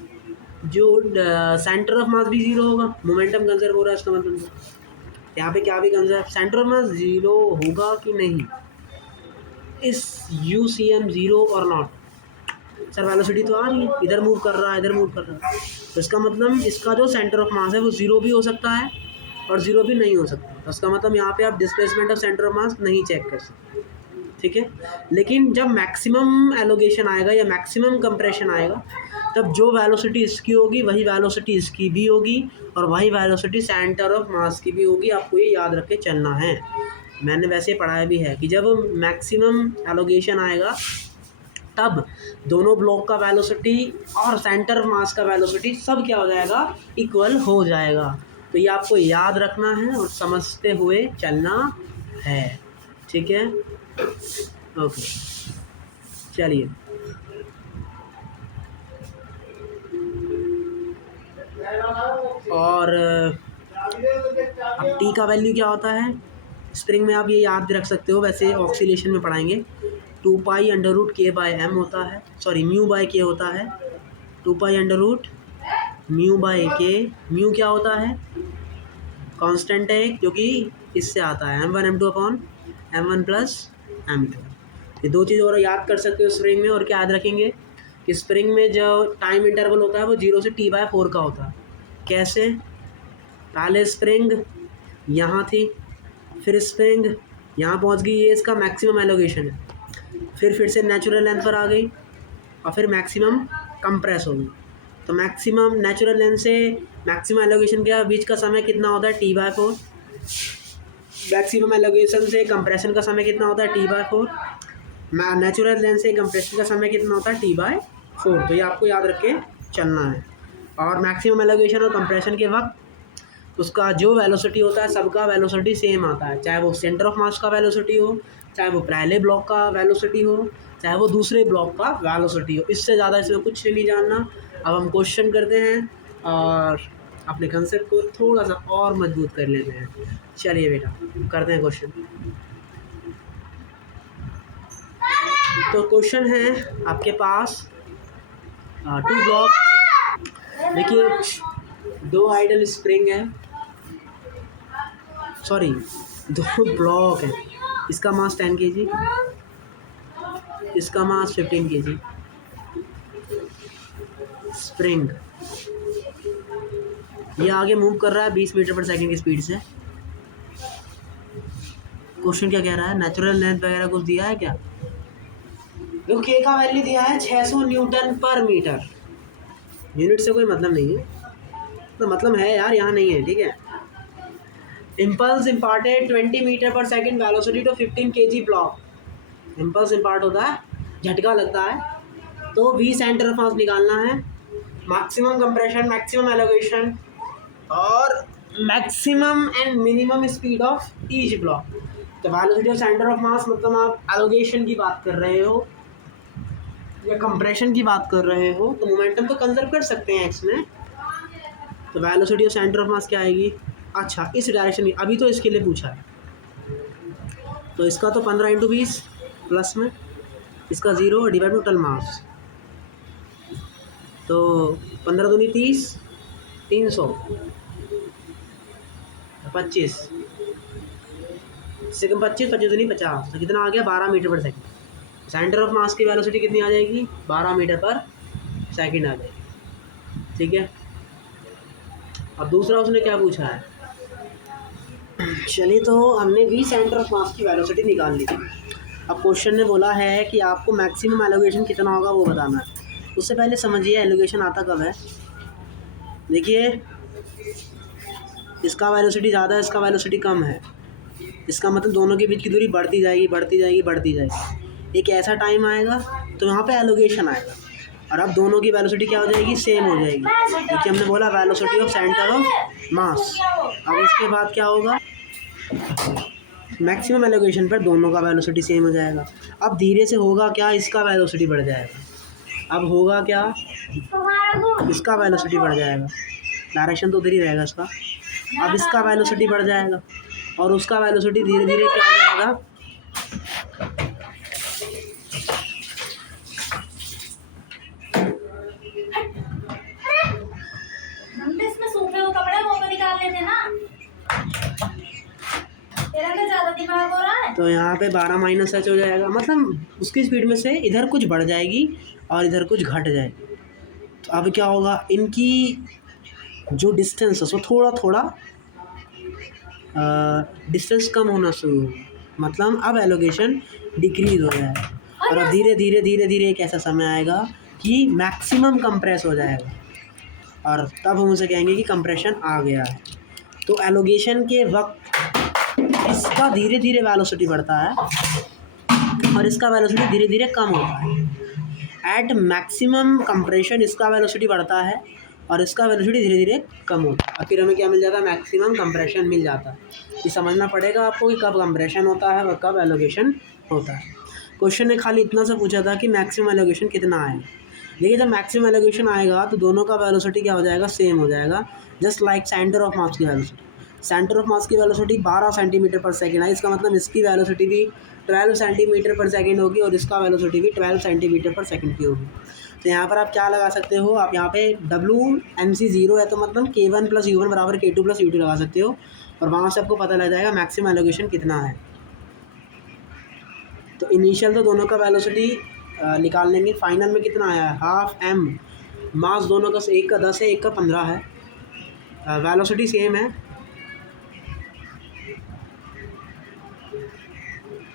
जो सेंटर ऑफ मास भी ज़ीरो होगा, मोमेंटम कंजर्व हो रहा है इसका मतलब। यहाँ पे क्या भी conserve, centre of mass zero होगा कि नहीं, इस UCM ज़ीरो और नॉट। सर वेलोसिटी तो आ रही है, इधर मूव कर रहा है, इधर मूव कर रहा है, तो इसका मतलब इसका जो सेंटर ऑफ मास है वो ज़ीरो भी हो सकता है और ज़ीरो भी नहीं हो सकता। तो इसका मतलब यहाँ पे आप डिस्प्लेसमेंट ऑफ सेंटर ऑफ मास नहीं चेक कर सकते, ठीक है। लेकिन जब मैक्सिमम एलोगेशन आएगा या मैक्सिमम कंप्रेशन आएगा, तब जो वेलोसिटी इसकी होगी वही वेलोसिटी इसकी भी होगी और वही वेलोसिटी सेंटर ऑफ मास की भी होगी। आपको ये याद रख के चलना है। मैंने वैसे पढ़ाया भी है कि जब मैक्सिमम एलोगेशन आएगा तब दोनों ब्लॉक का वेलोसिटी और सेंटर मास का वेलोसिटी सब क्या हो जाएगा, इक्वल हो जाएगा। तो ये आपको याद रखना है और समझते हुए चलना है, ठीक है। ओके, चलिए और अब टी का वैल्यू क्या होता है स्प्रिंग में, आप ये याद रख सकते हो, वैसे ऑक्सीलेशन में पढ़ाएंगे। 2π√K/m होता है, सॉरी μ/K होता है, 2π√μ/K। म्यू क्या होता है, कांस्टेंट है जो कि इससे आता है m1 m2 upon m1 plus m2। ये दो चीज़ और याद कर सकते हो स्प्रिंग में। और क्या याद रखेंगे कि स्प्रिंग में जो टाइम इंटरवल होता है वो 0 से T/4 का होता है। कैसे, पहले स्प्रिंग यहाँ थी, फिर स्प्रिंग यहाँ पहुँच गई, ये इसका मैक्सिमम एलोगेशन है, फिर से नेचुरल लेंथ पर आ गई और फिर मैक्सिमम कंप्रेस हो गई। तो मैक्सिमम नेचुरल लेंथ से मैक्सिमम एलोगेशन के बीच का समय कितना होता है, T/4। मैक्सिमम एलोगेशन से कंप्रेशन का समय कितना होता है, T/4। नेचुरल लेंथ से कंप्रेशन का समय कितना होता है, T/4। तो ये आपको याद रख के चलना है। और मैक्सिमम एलोगेशन और कंप्रेशन के वक्त उसका जो वेलोसिटी होता है सबका वेलोसिटी सेम आता है, चाहे वो सेंटर ऑफ मास का वेलोसिटी हो, चाहे वो पहले ब्लॉक का वेलोसिटी हो, चाहे वो दूसरे ब्लॉक का वेलोसिटी हो। इससे ज़्यादा इसमें कुछ नहीं जानना। अब हम क्वेश्चन करते हैं और अपने कंसेप्ट को थोड़ा सा और मजबूत कर लेते हैं। चलिए बेटा करते हैं क्वेश्चन। तो क्वेश्चन है आपके पास 2 ब्लॉक, देखिए 2 आइडल स्प्रिंग है, सॉरी 2 ब्लॉक है, इसका मास 10 kg, इसका मास 15 kg। स्प्रिंग ये आगे मूव कर रहा है 20 मीटर पर सेकंड की स्पीड से। क्वेश्चन क्या कह रहा है, नेचुरल लेंथ वगैरह कुछ दिया है क्या, जो के का वैल्यू दिया है 600 न्यूटन पर मीटर। यूनिट से कोई मतलब नहीं है, तो मतलब है यार, यहाँ नहीं है, ठीक है। इम्पल्स इम्पार्टेड 20 मीटर पर second velocity to 15 kg block. Impulse impart होता है, झटका लगता है, तो V सेंटर ऑफ मास निकालना है, मैक्सिमम कंप्रेशन, मैक्सिमम एलोगेशन और maximum and minimum speed of each block. तो velocity of centre of mass मतलब आप एलोगेशन की बात कर रहे हो या कंप्रेशन की बात कर रहे हो, तो मोमेंटम तो कंजर्व कर सकते हैं एक्स में। तो वेलोसिटी ऑफ सेंटर ऑफ मास क्या आएगी, अच्छा इस डायरेक्शन में, अभी तो इसके लिए पूछा है, तो इसका तो 15 × 20 प्लस में इसका 0 डिवाइड टोटल मास, तो 15 दूनी 30, 300, 25 सेकंड, 25 दूनी 50, तो कितना आ गया 12 मीटर पर सेकंड। सेंटर ऑफ मास की वेलोसिटी कितनी आ जाएगी, 12 मीटर पर सेकंड आ जाएगी, ठीक है। अब दूसरा उसने क्या पूछा है, चलिए तो हमने V सेंटर ऑफ मास की वेलोसिटी निकाल ली। अब क्वेश्चन ने बोला है कि आपको मैक्सिमम एलोगेशन कितना होगा वो बताना है। उससे पहले समझिए एलोगेशन आता कब है। देखिए इसका वेलोसिटी ज़्यादा है, इसका वेलोसिटी कम है, इसका मतलब दोनों के बीच की दूरी बढ़ती जाएगी, बढ़ती जाएगी, बढ़ती जाएगी। एक ऐसा टाइम आएगा तो यहाँ पे एलोगेशन आएगा और अब दोनों की वेलोसिटी क्या हो जाएगी, सेम हो जाएगी, क्योंकि हमने बोला वेलोसिटी ऑफ सेंटर ऑफ मास। अब उसके बाद क्या होगा, मैक्सिमम एलोगेशन पर दोनों का वेलोसिटी सेम हो जाएगा। अब धीरे से होगा क्या, इसका वेलोसिटी बढ़ जाएगा। अब होगा क्या, इसका वेलोसिटी बढ़ जाएगा, डायरेक्शन तो उधर ही रहेगा इसका। अब इसका वेलोसिटी बढ़ जाएगा और उसका वेलोसिटी धीरे धीरे क्या हो जाएगा, तो यहाँ पे 12 माइनस एच हो जाएगा, मतलब उसकी स्पीड में से इधर कुछ बढ़ जाएगी और इधर कुछ घट जाएगी। तो अब क्या होगा, इनकी जो डिस्टेंस है वो थोड़ा थोड़ा डिस्टेंस कम होना शुरू होगा, मतलब अब एलोगेशन डिक्रीज हो जाएगा। और अब धीरे धीरे धीरे धीरे एक ऐसा समय आएगा कि मैक्सिमम कंप्रेस हो जाएगा और तब हम उसे कहेंगे कि कंप्रेशन आ गया है। तो एलोगेशन के वक्त इसका धीरे धीरे वेलोसिटी बढ़ता है और इसका वेलोसिटी धीरे धीरे कम होता है। एट मैक्सिमम कंप्रेशन इसका वेलोसिटी बढ़ता है और इसका वेलोसिटी धीरे धीरे कम होता है और फिर हमें क्या मिल जाता है, मैक्सिमम कंप्रेशन मिल जाता है। ये समझना पड़ेगा आपको कि कब कंप्रेशन होता है और कब एलोगेशन होता है। क्वेश्चन ने खाली इतना सा पूछा था कि मैक्सिमम एलोगेशन कितना आएगा। देखिए जब मैक्सिमम एलोगेशन आएगा तो दोनों का वेलोसिटी क्या हो जाएगा, सेम हो जाएगा, जस्ट लाइक सेंटर ऑफ मास की वेलोसिटी। सेंटर ऑफ मास की वेलोसिटी 12 सेंटीमीटर पर सेकेंड है, इसका मतलब इसकी वेलोसिटी भी 12 सेंटीमीटर पर सेकेंड होगी और इसका वेलोसिटी भी 12 सेंटीमीटर पर सेकेंड की होगी। तो यहाँ पर आप क्या लगा सकते हो, आप यहाँ पे WMC 0 है तो मतलब K1 + U1 बराबर K2 + U2 लगा सकते हो और वहाँ से आपको पता लग जाएगा मैक्सिमम एलोगेशन कितना है। तो इनिशियल तो दोनों का वेलोसिटी निकाल लेंगे, फाइनल में कितना आया है, हाफ m। मास दोनों का, एक का 10 है एक का 15 है, वेलोसिटी सेम है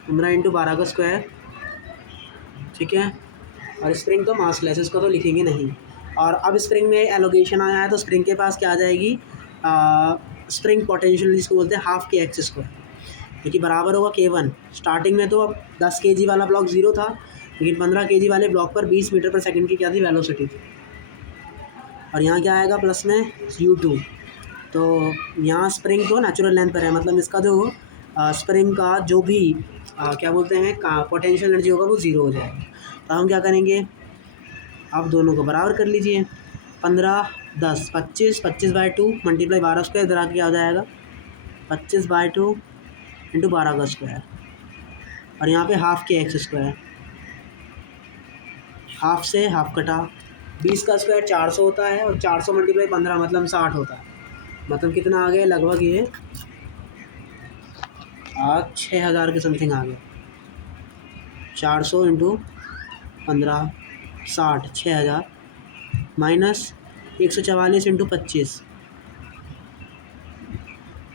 15 × 12 का स्क्वायर, ठीक है। और स्प्रिंग तो मासलेस, इसको तो लिखेंगे नहीं। और अब स्प्रिंग में एलोगेशन आया है तो स्प्रिंग के पास क्या आ जाएगी, स्प्रिंग पोटेंशियल जिसको बोलते हैं हाफ kx², क्योंकि बराबर होगा K1। स्टार्टिंग में तो अब 10 kg वाला ब्लॉक 0 था, लेकिन 15 kg वाले ब्लॉक पर 20 मीटर पर सेकंड की क्या थी, वेलोसिटी थी। और यहाँ क्या आएगा प्लस में U2। तो यहाँ स्प्रिंग तो नेचुरल लेंथ पर है, मतलब इसका जो स्प्रिंग का जो भी क्या बोलते हैं पोटेंशियल एनर्जी होगा वो 0 हो जाएगा। तो हम क्या करेंगे, आप दोनों को बराबर कर लीजिए, 15 10 25, 25/2 मल्टीप्लाई 12 स्क्वायर, इधर आके क्या हो जाएगा 25/2 × 12 का स्क्वायर, और यहाँ पे हाफ kx², हाफ से हाफ कटा, 20 का स्क्वायर 400 होता है और 400 × 15 मतलब 60 होता है। मतलब कितना आ गया, लगभग ये 6000 के समथिंग आ गया। 400 × 15 60, 6000 माइनस 144 × 25,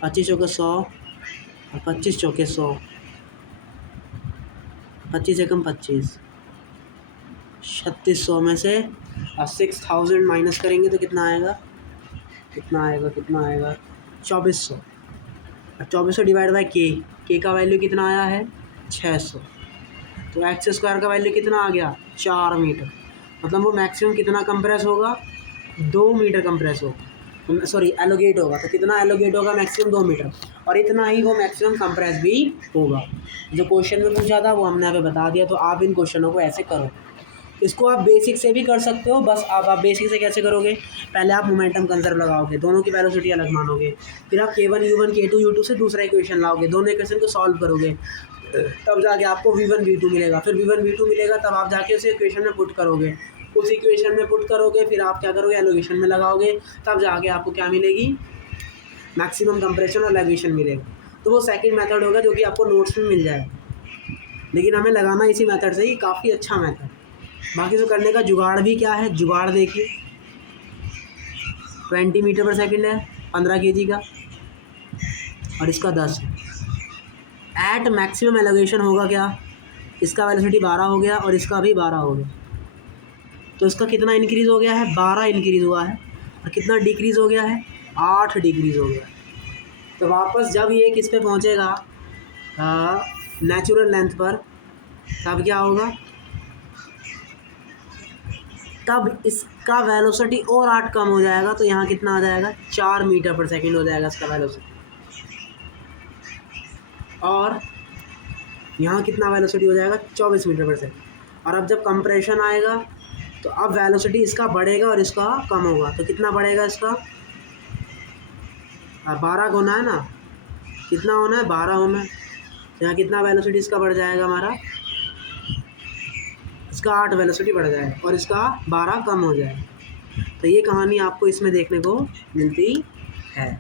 25 चौके 100 और 25 चौके 100, 25 एकम 25, 3600 में से 6000 माइनस करेंगे तो कितना आएगा, कितना आएगा 2400। और 2400 डिवाइड बाई के का वैल्यू कितना आया है 600। तो x² का वैल्यू कितना आ गया 4 मीटर। मतलब वो मैक्सिमम कितना कंप्रेस होगा, 2 मीटर कंप्रेस होगा, सॉरी एलोगेट होगा। तो कितना एलोगेट होगा, मैक्सिमम 2 मीटर, और इतना ही वो मैक्सिमम कंप्रेस भी होगा। जो क्वेश्चन में पूछा था वो हमने यहाँ पे बता दिया। तो आप इन क्वेश्चनों को ऐसे करो। इसको आप बेसिक से भी कर सकते हो, बस आप बेसिक से कैसे करोगे, पहले आप मोमेंटम कंजर्व लगाओगे, दोनों की वेलोसिटी अलग मानोगे, फिर आप K1 U1 K2 U2 से दूसरा इक्वेशन लाओगे, दोनों इक्वेशन को सॉल्व करोगे, तब जाके आपको V1 V2 मिलेगा। फिर V1 V2 मिलेगा तब आप जाके उसे इक्वेशन में पुट करोगे, उस इक्वेशन में पुट करोगे, फिर आप क्या करोगे, एलोगेशन में लगाओगे, तब जाके आपको क्या मिलेगी, मैक्सिमम कंप्रेशन और एलोगेशन मिलेगा। तो वो सेकंड मेथड होगा जो कि आपको नोट्स में मिल जाएगा, लेकिन हमें लगाना इसी मेथड से ही, काफ़ी अच्छा मेथड। बाकी तो करने का जुगाड़ भी क्या है, जुगाड़ देखिए 20 मीटर पर सेकंड है 15 kg का और इसका 10। एट मैक्सिमम एलोगेशन होगा क्या, इसका वेलोसिटी 12 हो गया और इसका भी 12 हो गया। तो इसका कितना इंक्रीज़ हो गया है, 12 इंक्रीज़ हुआ है, और कितना डिक्रीज़ हो गया है, 8 डिक्रीज़ हो गया। तो वापस जब ये किस पे पहुँचेगा, नेचुरल लेंथ पर, तब क्या होगा, तब इसका वेलोसिटी और 8 कम हो जाएगा। तो यहाँ कितना आ जाएगा, 4 मीटर पर सेकंड हो जाएगा इसका वेलोसिटी, और यहाँ कितना वेलोसिटी हो जाएगा, 24 मीटर पर सेकंड। और अब जब कंप्रेशन आएगा तो अब वेलोसिटी इसका बढ़ेगा और इसका कम होगा। तो कितना बढ़ेगा इसका, 12 होना है ना, कितना होना है, 12 होना है। यहाँ कितना वेलोसिटी इसका बढ़ जाएगा, हमारा इसका 8 वेलोसिटी बढ़ जाएगा और इसका 12 कम हो जाएगा। तो ये कहानी आपको इसमें देखने को मिलती है।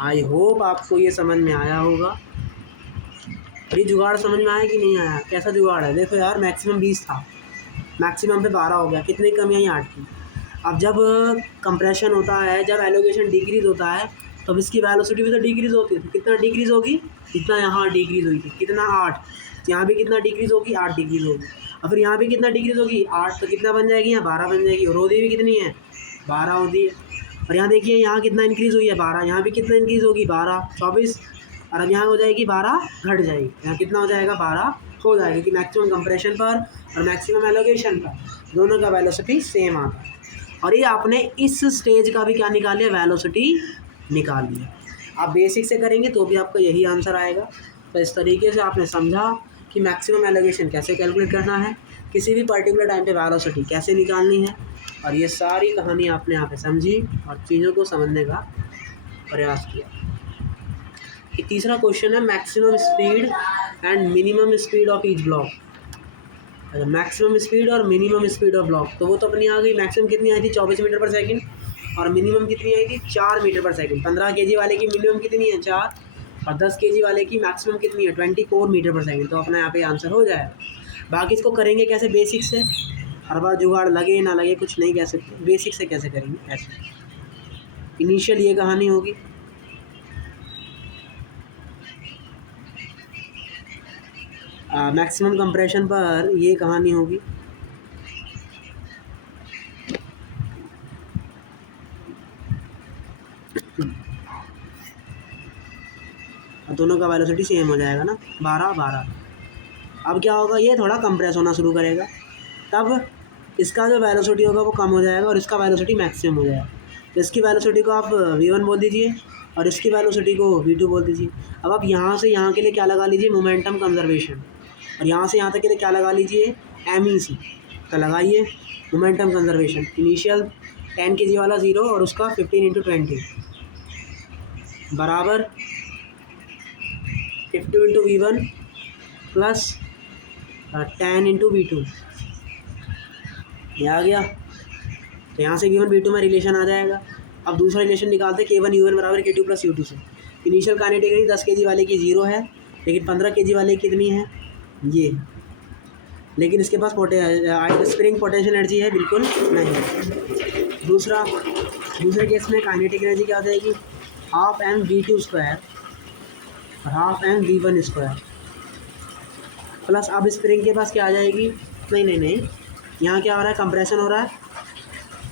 आई होप आपको ये समझ में आया होगा। ये जुगाड़ समझ में आया कि नहीं आया? कैसा जुगाड़ है? देखो यार, मैक्सिमम 20 था, मैक्सिमम पे 12 हो गया, कितनी कमी आई? 8 की। अब जब कंप्रेशन होता है, जब एलोगेशन डिक्रीज़ होता है, तो अब इसकी वेलोसिटी भी तो डिक्रीज़ होती है। तो कितना डिक्रीज़ होगी? जितना यहाँ डिक्रीज़ हुई थी, कितना 8। यहाँ भी कितना डिक्रीज़ होगी? 8 डिक्रीज़ होगी। और फिर यहाँ भी कितना डिक्रीज़ होगी? 8। तो कितना बन जाएगी? यहाँ 12 बन जाएगी। और होती भी कितनी है? 12 होती है। और यहाँ देखिए, यहाँ कितना इंक्रीज़ हुई है? 12। यहाँ भी कितना इंक्रीज़ होगी? 12, 24। और अब यहाँ हो जाएगी 12, घट जाएगी। यहाँ कितना हो जाएगा? 12 हो जाएगा, क्योंकि मैक्सिमम कंप्रेशन पर और मैक्सिमम एलोगेशन पर दोनों का वेलोसिटी सेम आता है। और ये आपने इस स्टेज का भी क्या निकाल लिया? वेलोसिटी निकाल लिया। आप बेसिक से करेंगे तो भी आपका यही आंसर आएगा। तो इस तरीके से आपने समझा कि मैक्सिमम एलोगेशन कैसे कैलकुलेट करना है, किसी भी पर्टिकुलर टाइम पे वेलोसिटी कैसे निकालनी है, और ये सारी कहानी आपने यहाँ पे समझी और चीज़ों को समझने का प्रयास किया। ये तीसरा क्वेश्चन है, maximum speed and minimum speed of each block. अच्छा, मैक्सिमम स्पीड और मिनिमम स्पीड ऑफ ब्लॉक, तो वो तो अपनी आ गई। मैक्सिमम कितनी आई थी? 24 मीटर पर सेकंड। और मिनिमम कितनी आई थी? 4 मीटर पर सेकंड। 15 kg वाले की मिनिमम कितनी है? 4। और 10 kg वाले की मैक्सिमम कितनी है? 24 मीटर पर सेकंड। तो अपना यहाँ पे आंसर हो जाएगा। बाकी इसको करेंगे कैसे? बेसिक से। हर बार जुगाड़ लगे ना लगे कुछ नहीं कह सकते, बेसिक से कैसे करेंगे ऐसे। इनिशियल ये कहानी होगी। मैक्सिमम कंप्रेशन पर ये कहानी होगी। दोनों का वेलोसिटी सेम हो जाएगा ना, 12 12। अब क्या होगा? ये थोड़ा कंप्रेस होना शुरू करेगा, तब इसका जो वेलोसिटी होगा वो कम हो जाएगा और इसका वेलोसिटी मैक्सिमम हो जाएगा। तो इसकी वेलोसिटी को आप v1 बोल दीजिए और इसकी वेलोसिटी को v2 बोल दीजिए। अब आप यहाँ से यहाँ के लिए क्या लगा लीजिए? Momentum conservation. और यहाँ से यहाँ तक के लिए क्या लगा लीजिए? MEC। तो लगाइए मोमेंटम कंजर्वेशन। इनिशियल 10 kg वाला 0 और उसका 15 × 20 बराबर 50 × v1 प्लस 10 × v2। ये आ गया। तो यहाँ से v1 v2 में रिलेशन आ जाएगा। अब दूसरा रिलेशन निकालते हैं, k1 u1 बराबर k2 + u2 से। इनिशियल काइनेटिक एनर्जी 10 kg वाले की 0 है, लेकिन 15 kg वाले की कितनी है? ये। लेकिन इसके पास स्प्रिंग पोटेंशियल एनर्जी है? बिल्कुल नहीं। दूसरे केस में काइनेटिक एनर्जी क्या हो जाएगी? हाफ mv2 स्क्वायर और हाफ mv1 स्क्वायर प्लस, अब स्प्रिंग के पास क्या आ जाएगी? नहीं, यहाँ क्या हो रहा है? कंप्रेशन हो रहा है।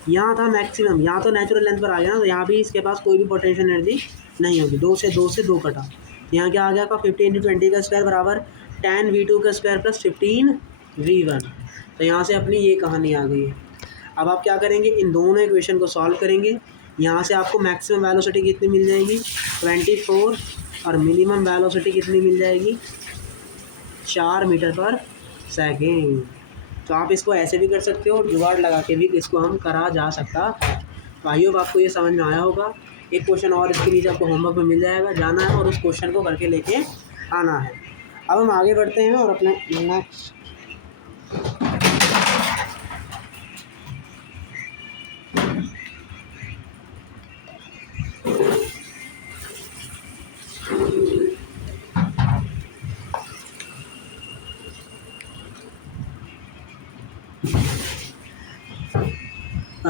यहाँ था मैक्सिमम, यहाँ तो नेचुरल लेंथ पर आ गया ना, तो यहाँ भी इसके पास कोई भी पोटेंशियल एनर्जी नहीं होगी। 2 से 2 कटा। यहाँ क्या आ गया? 50 × 20 का स्क्वायर बराबर 10 v2 का स्क्वायर प्लस 15 v1। तो यहाँ से अपनी ये कहानी आ गई है। अब आप क्या करेंगे? इन दोनों इक्वेशन को सॉल्व करेंगे। यहाँ से आपको मैक्सिमम वेलोसिटी कितनी मिल जाएगी? 24। और मिनिमम वेलोसिटी कितनी मिल जाएगी? 4 मीटर पर सेकेंड। तो आप इसको ऐसे भी कर सकते हो और जुगाड़ लगा के भी इसको हम करा जा सकता है। तो आई होप आपको ये समझ में आया होगा। एक क्वेश्चन और इसके नीचे आपको होमवर्क में मिल जाएगा, जाना है और उस क्वेश्चन को करके लेके आना है। अब हम आगे बढ़ते हैं और अपने नेक्स्ट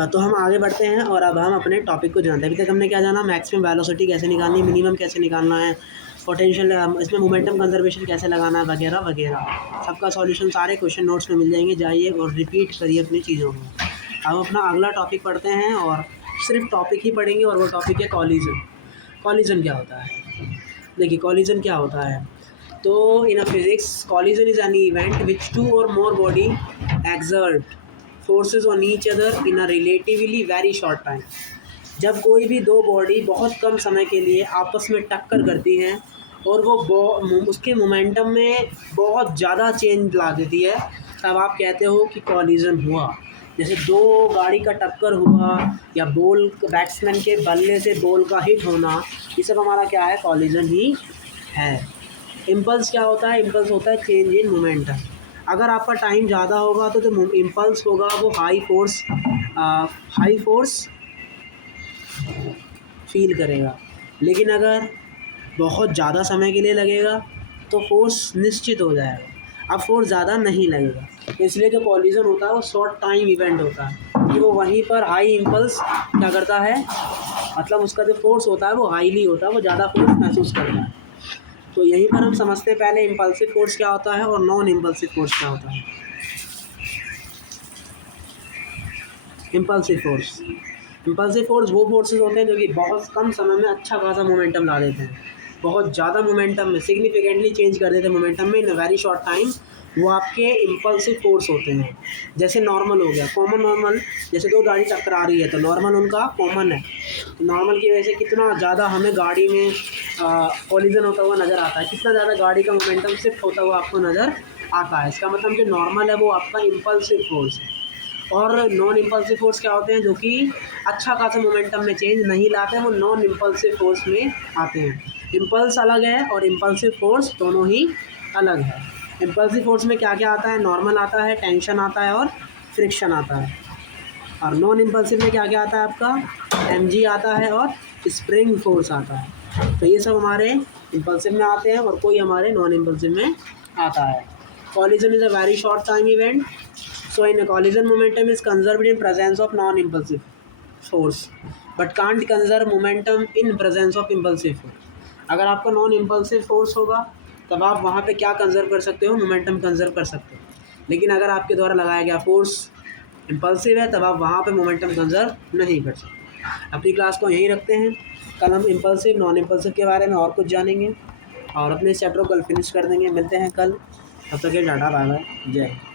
तो हम आगे बढ़ते हैं और अब हम अपने टॉपिक को जानते हैं। अभी तक हमने क्या जाना? मैक्सिमम वेलोसिटी कैसे निकालनी है, मिनिमम कैसे निकालना है, पोटेंशियल इसमें मोमेंटम कंजर्वेशन कैसे लगाना है, वगैरह वगैरह। सबका सॉल्यूशन सारे क्वेश्चन नोट्स में मिल जाएंगे। जाइए और रिपीट करिए अपनी चीज़ों को। अब अपना अगला टॉपिक पढ़ते हैं और सिर्फ टॉपिक ही पढ़ेंगे, और वो टॉपिक है कॉलिजन। कॉलिजन क्या होता है? देखिए, कॉलिजन क्या होता है? तो in a physics, collision is an event which 2 or more body exert forces on each other in a relatively very short time. जब कोई भी दो बॉडी बहुत कम समय के लिए आपस में टक्कर करती हैं और वो उसके मोमेंटम में बहुत ज़्यादा चेंज ला देती है, तब आप कहते हो कि कॉलिजन हुआ। जैसे दो गाड़ी का टक्कर हुआ या बॉल बैट्समैन के बल्ले से बॉल का हिट होना, ये सब हमारा क्या है? कॉलिजन ही है। इम्पल्स क्या होता है? इम्पल्स होता है चेंज इन मोमेंटम। अगर आपका टाइम ज़्यादा होगा तो जो इम्पल्स होगा वो हाई फोर्स फील करेगा। लेकिन अगर बहुत ज़्यादा समय के लिए लगेगा तो फोर्स निश्चित हो जाएगा, अब फोर्स ज़्यादा नहीं लगेगा। तो इसलिए जो कॉलिजन होता है वो शॉर्ट टाइम इवेंट होता है कि वो वहीं पर हाई इम्पल्स क्या करता है, मतलब उसका जो फोर्स होता है वो हाईली होता है, वो ज़्यादा फोर्स महसूस करता है। तो यहीं पर हम समझते हैं पहले इम्पल्सिव फोर्स क्या होता है और नॉन इम्पल्सिव फोर्स क्या होता है। इम्पल्सिव फोर्स वो फोर्सेस होते हैं जो कि बहुत कम समय में अच्छा खासा मोमेंटम ला देते हैं, बहुत ज़्यादा मोमेंटम में सिग्निफिकेंटली चेंज कर देते हैं मोमेंटम में इन अ वेरी शॉर्ट टाइम, वो आपके इम्पल्सिव फोर्स होते हैं। जैसे नॉर्मल हो गया, कॉमन नॉर्मल, जैसे दो गाड़ी टकरा रही है तो नॉर्मल उनका कॉमन है, तो नॉर्मल की वजह से कितना ज़्यादा हमें गाड़ी में कॉलिजन होता हुआ नज़र आता है, कितना ज़्यादा गाड़ी का मोमेंटम शिफ्ट होता हुआ आपको नज़र आता है। इसका मतलब जो नॉर्मल है वो आपका इम्पल्सिव फोर्स है। और नॉन इम्पल्सिव फोर्स क्या होते हैं, जो कि अच्छा खासा मोमेंटम में चेंज नहीं लाते हैं, वो नॉन इम्पल्सिव फोर्स में आते हैं। इम्पल्स अलग है और इम्पल्सिव फोर्स दोनों ही अलग है। इम्पल्सिव फोर्स में क्या क्या आता है, नॉर्मल आता है, टेंशन आता है और फ्रिक्शन आता है। और नॉन इम्पल्सिव में क्या क्या आता है आपका, mg आता है और स्प्रिंग फोर्स आता है। तो ये सब हमारे इम्पल्सिव में आते हैं और कोई हमारे नॉन इम्पल्सिव में आता है। Collision is a very short time event, so in a collision momentum is conserved in presence of non-impulsive force but can't conserve momentum in presence of impulsive force। अगर आपका नॉन इम्पल्सिव फोर्स होगा तब आप वहाँ पे क्या conserve कर सकते हो, मोमेंटम कंजर्व कर सकते हो। लेकिन अगर आपके द्वारा लगाया गया फोर्स इम्पल्सिव है तब आप वहाँ पे मोमेंटम कंजर्व नहीं कर सकते। अपनी क्लास को यहीं रखते हैं, कल हम इम्पल्सिव नॉन इम्पल्सिव के बारे में और कुछ जानेंगे और अपने इस चैप्टर को कल फिनिश कर देंगे। मिलते हैं कल, तब तक के टाटा बाय बाय, जय हिंद।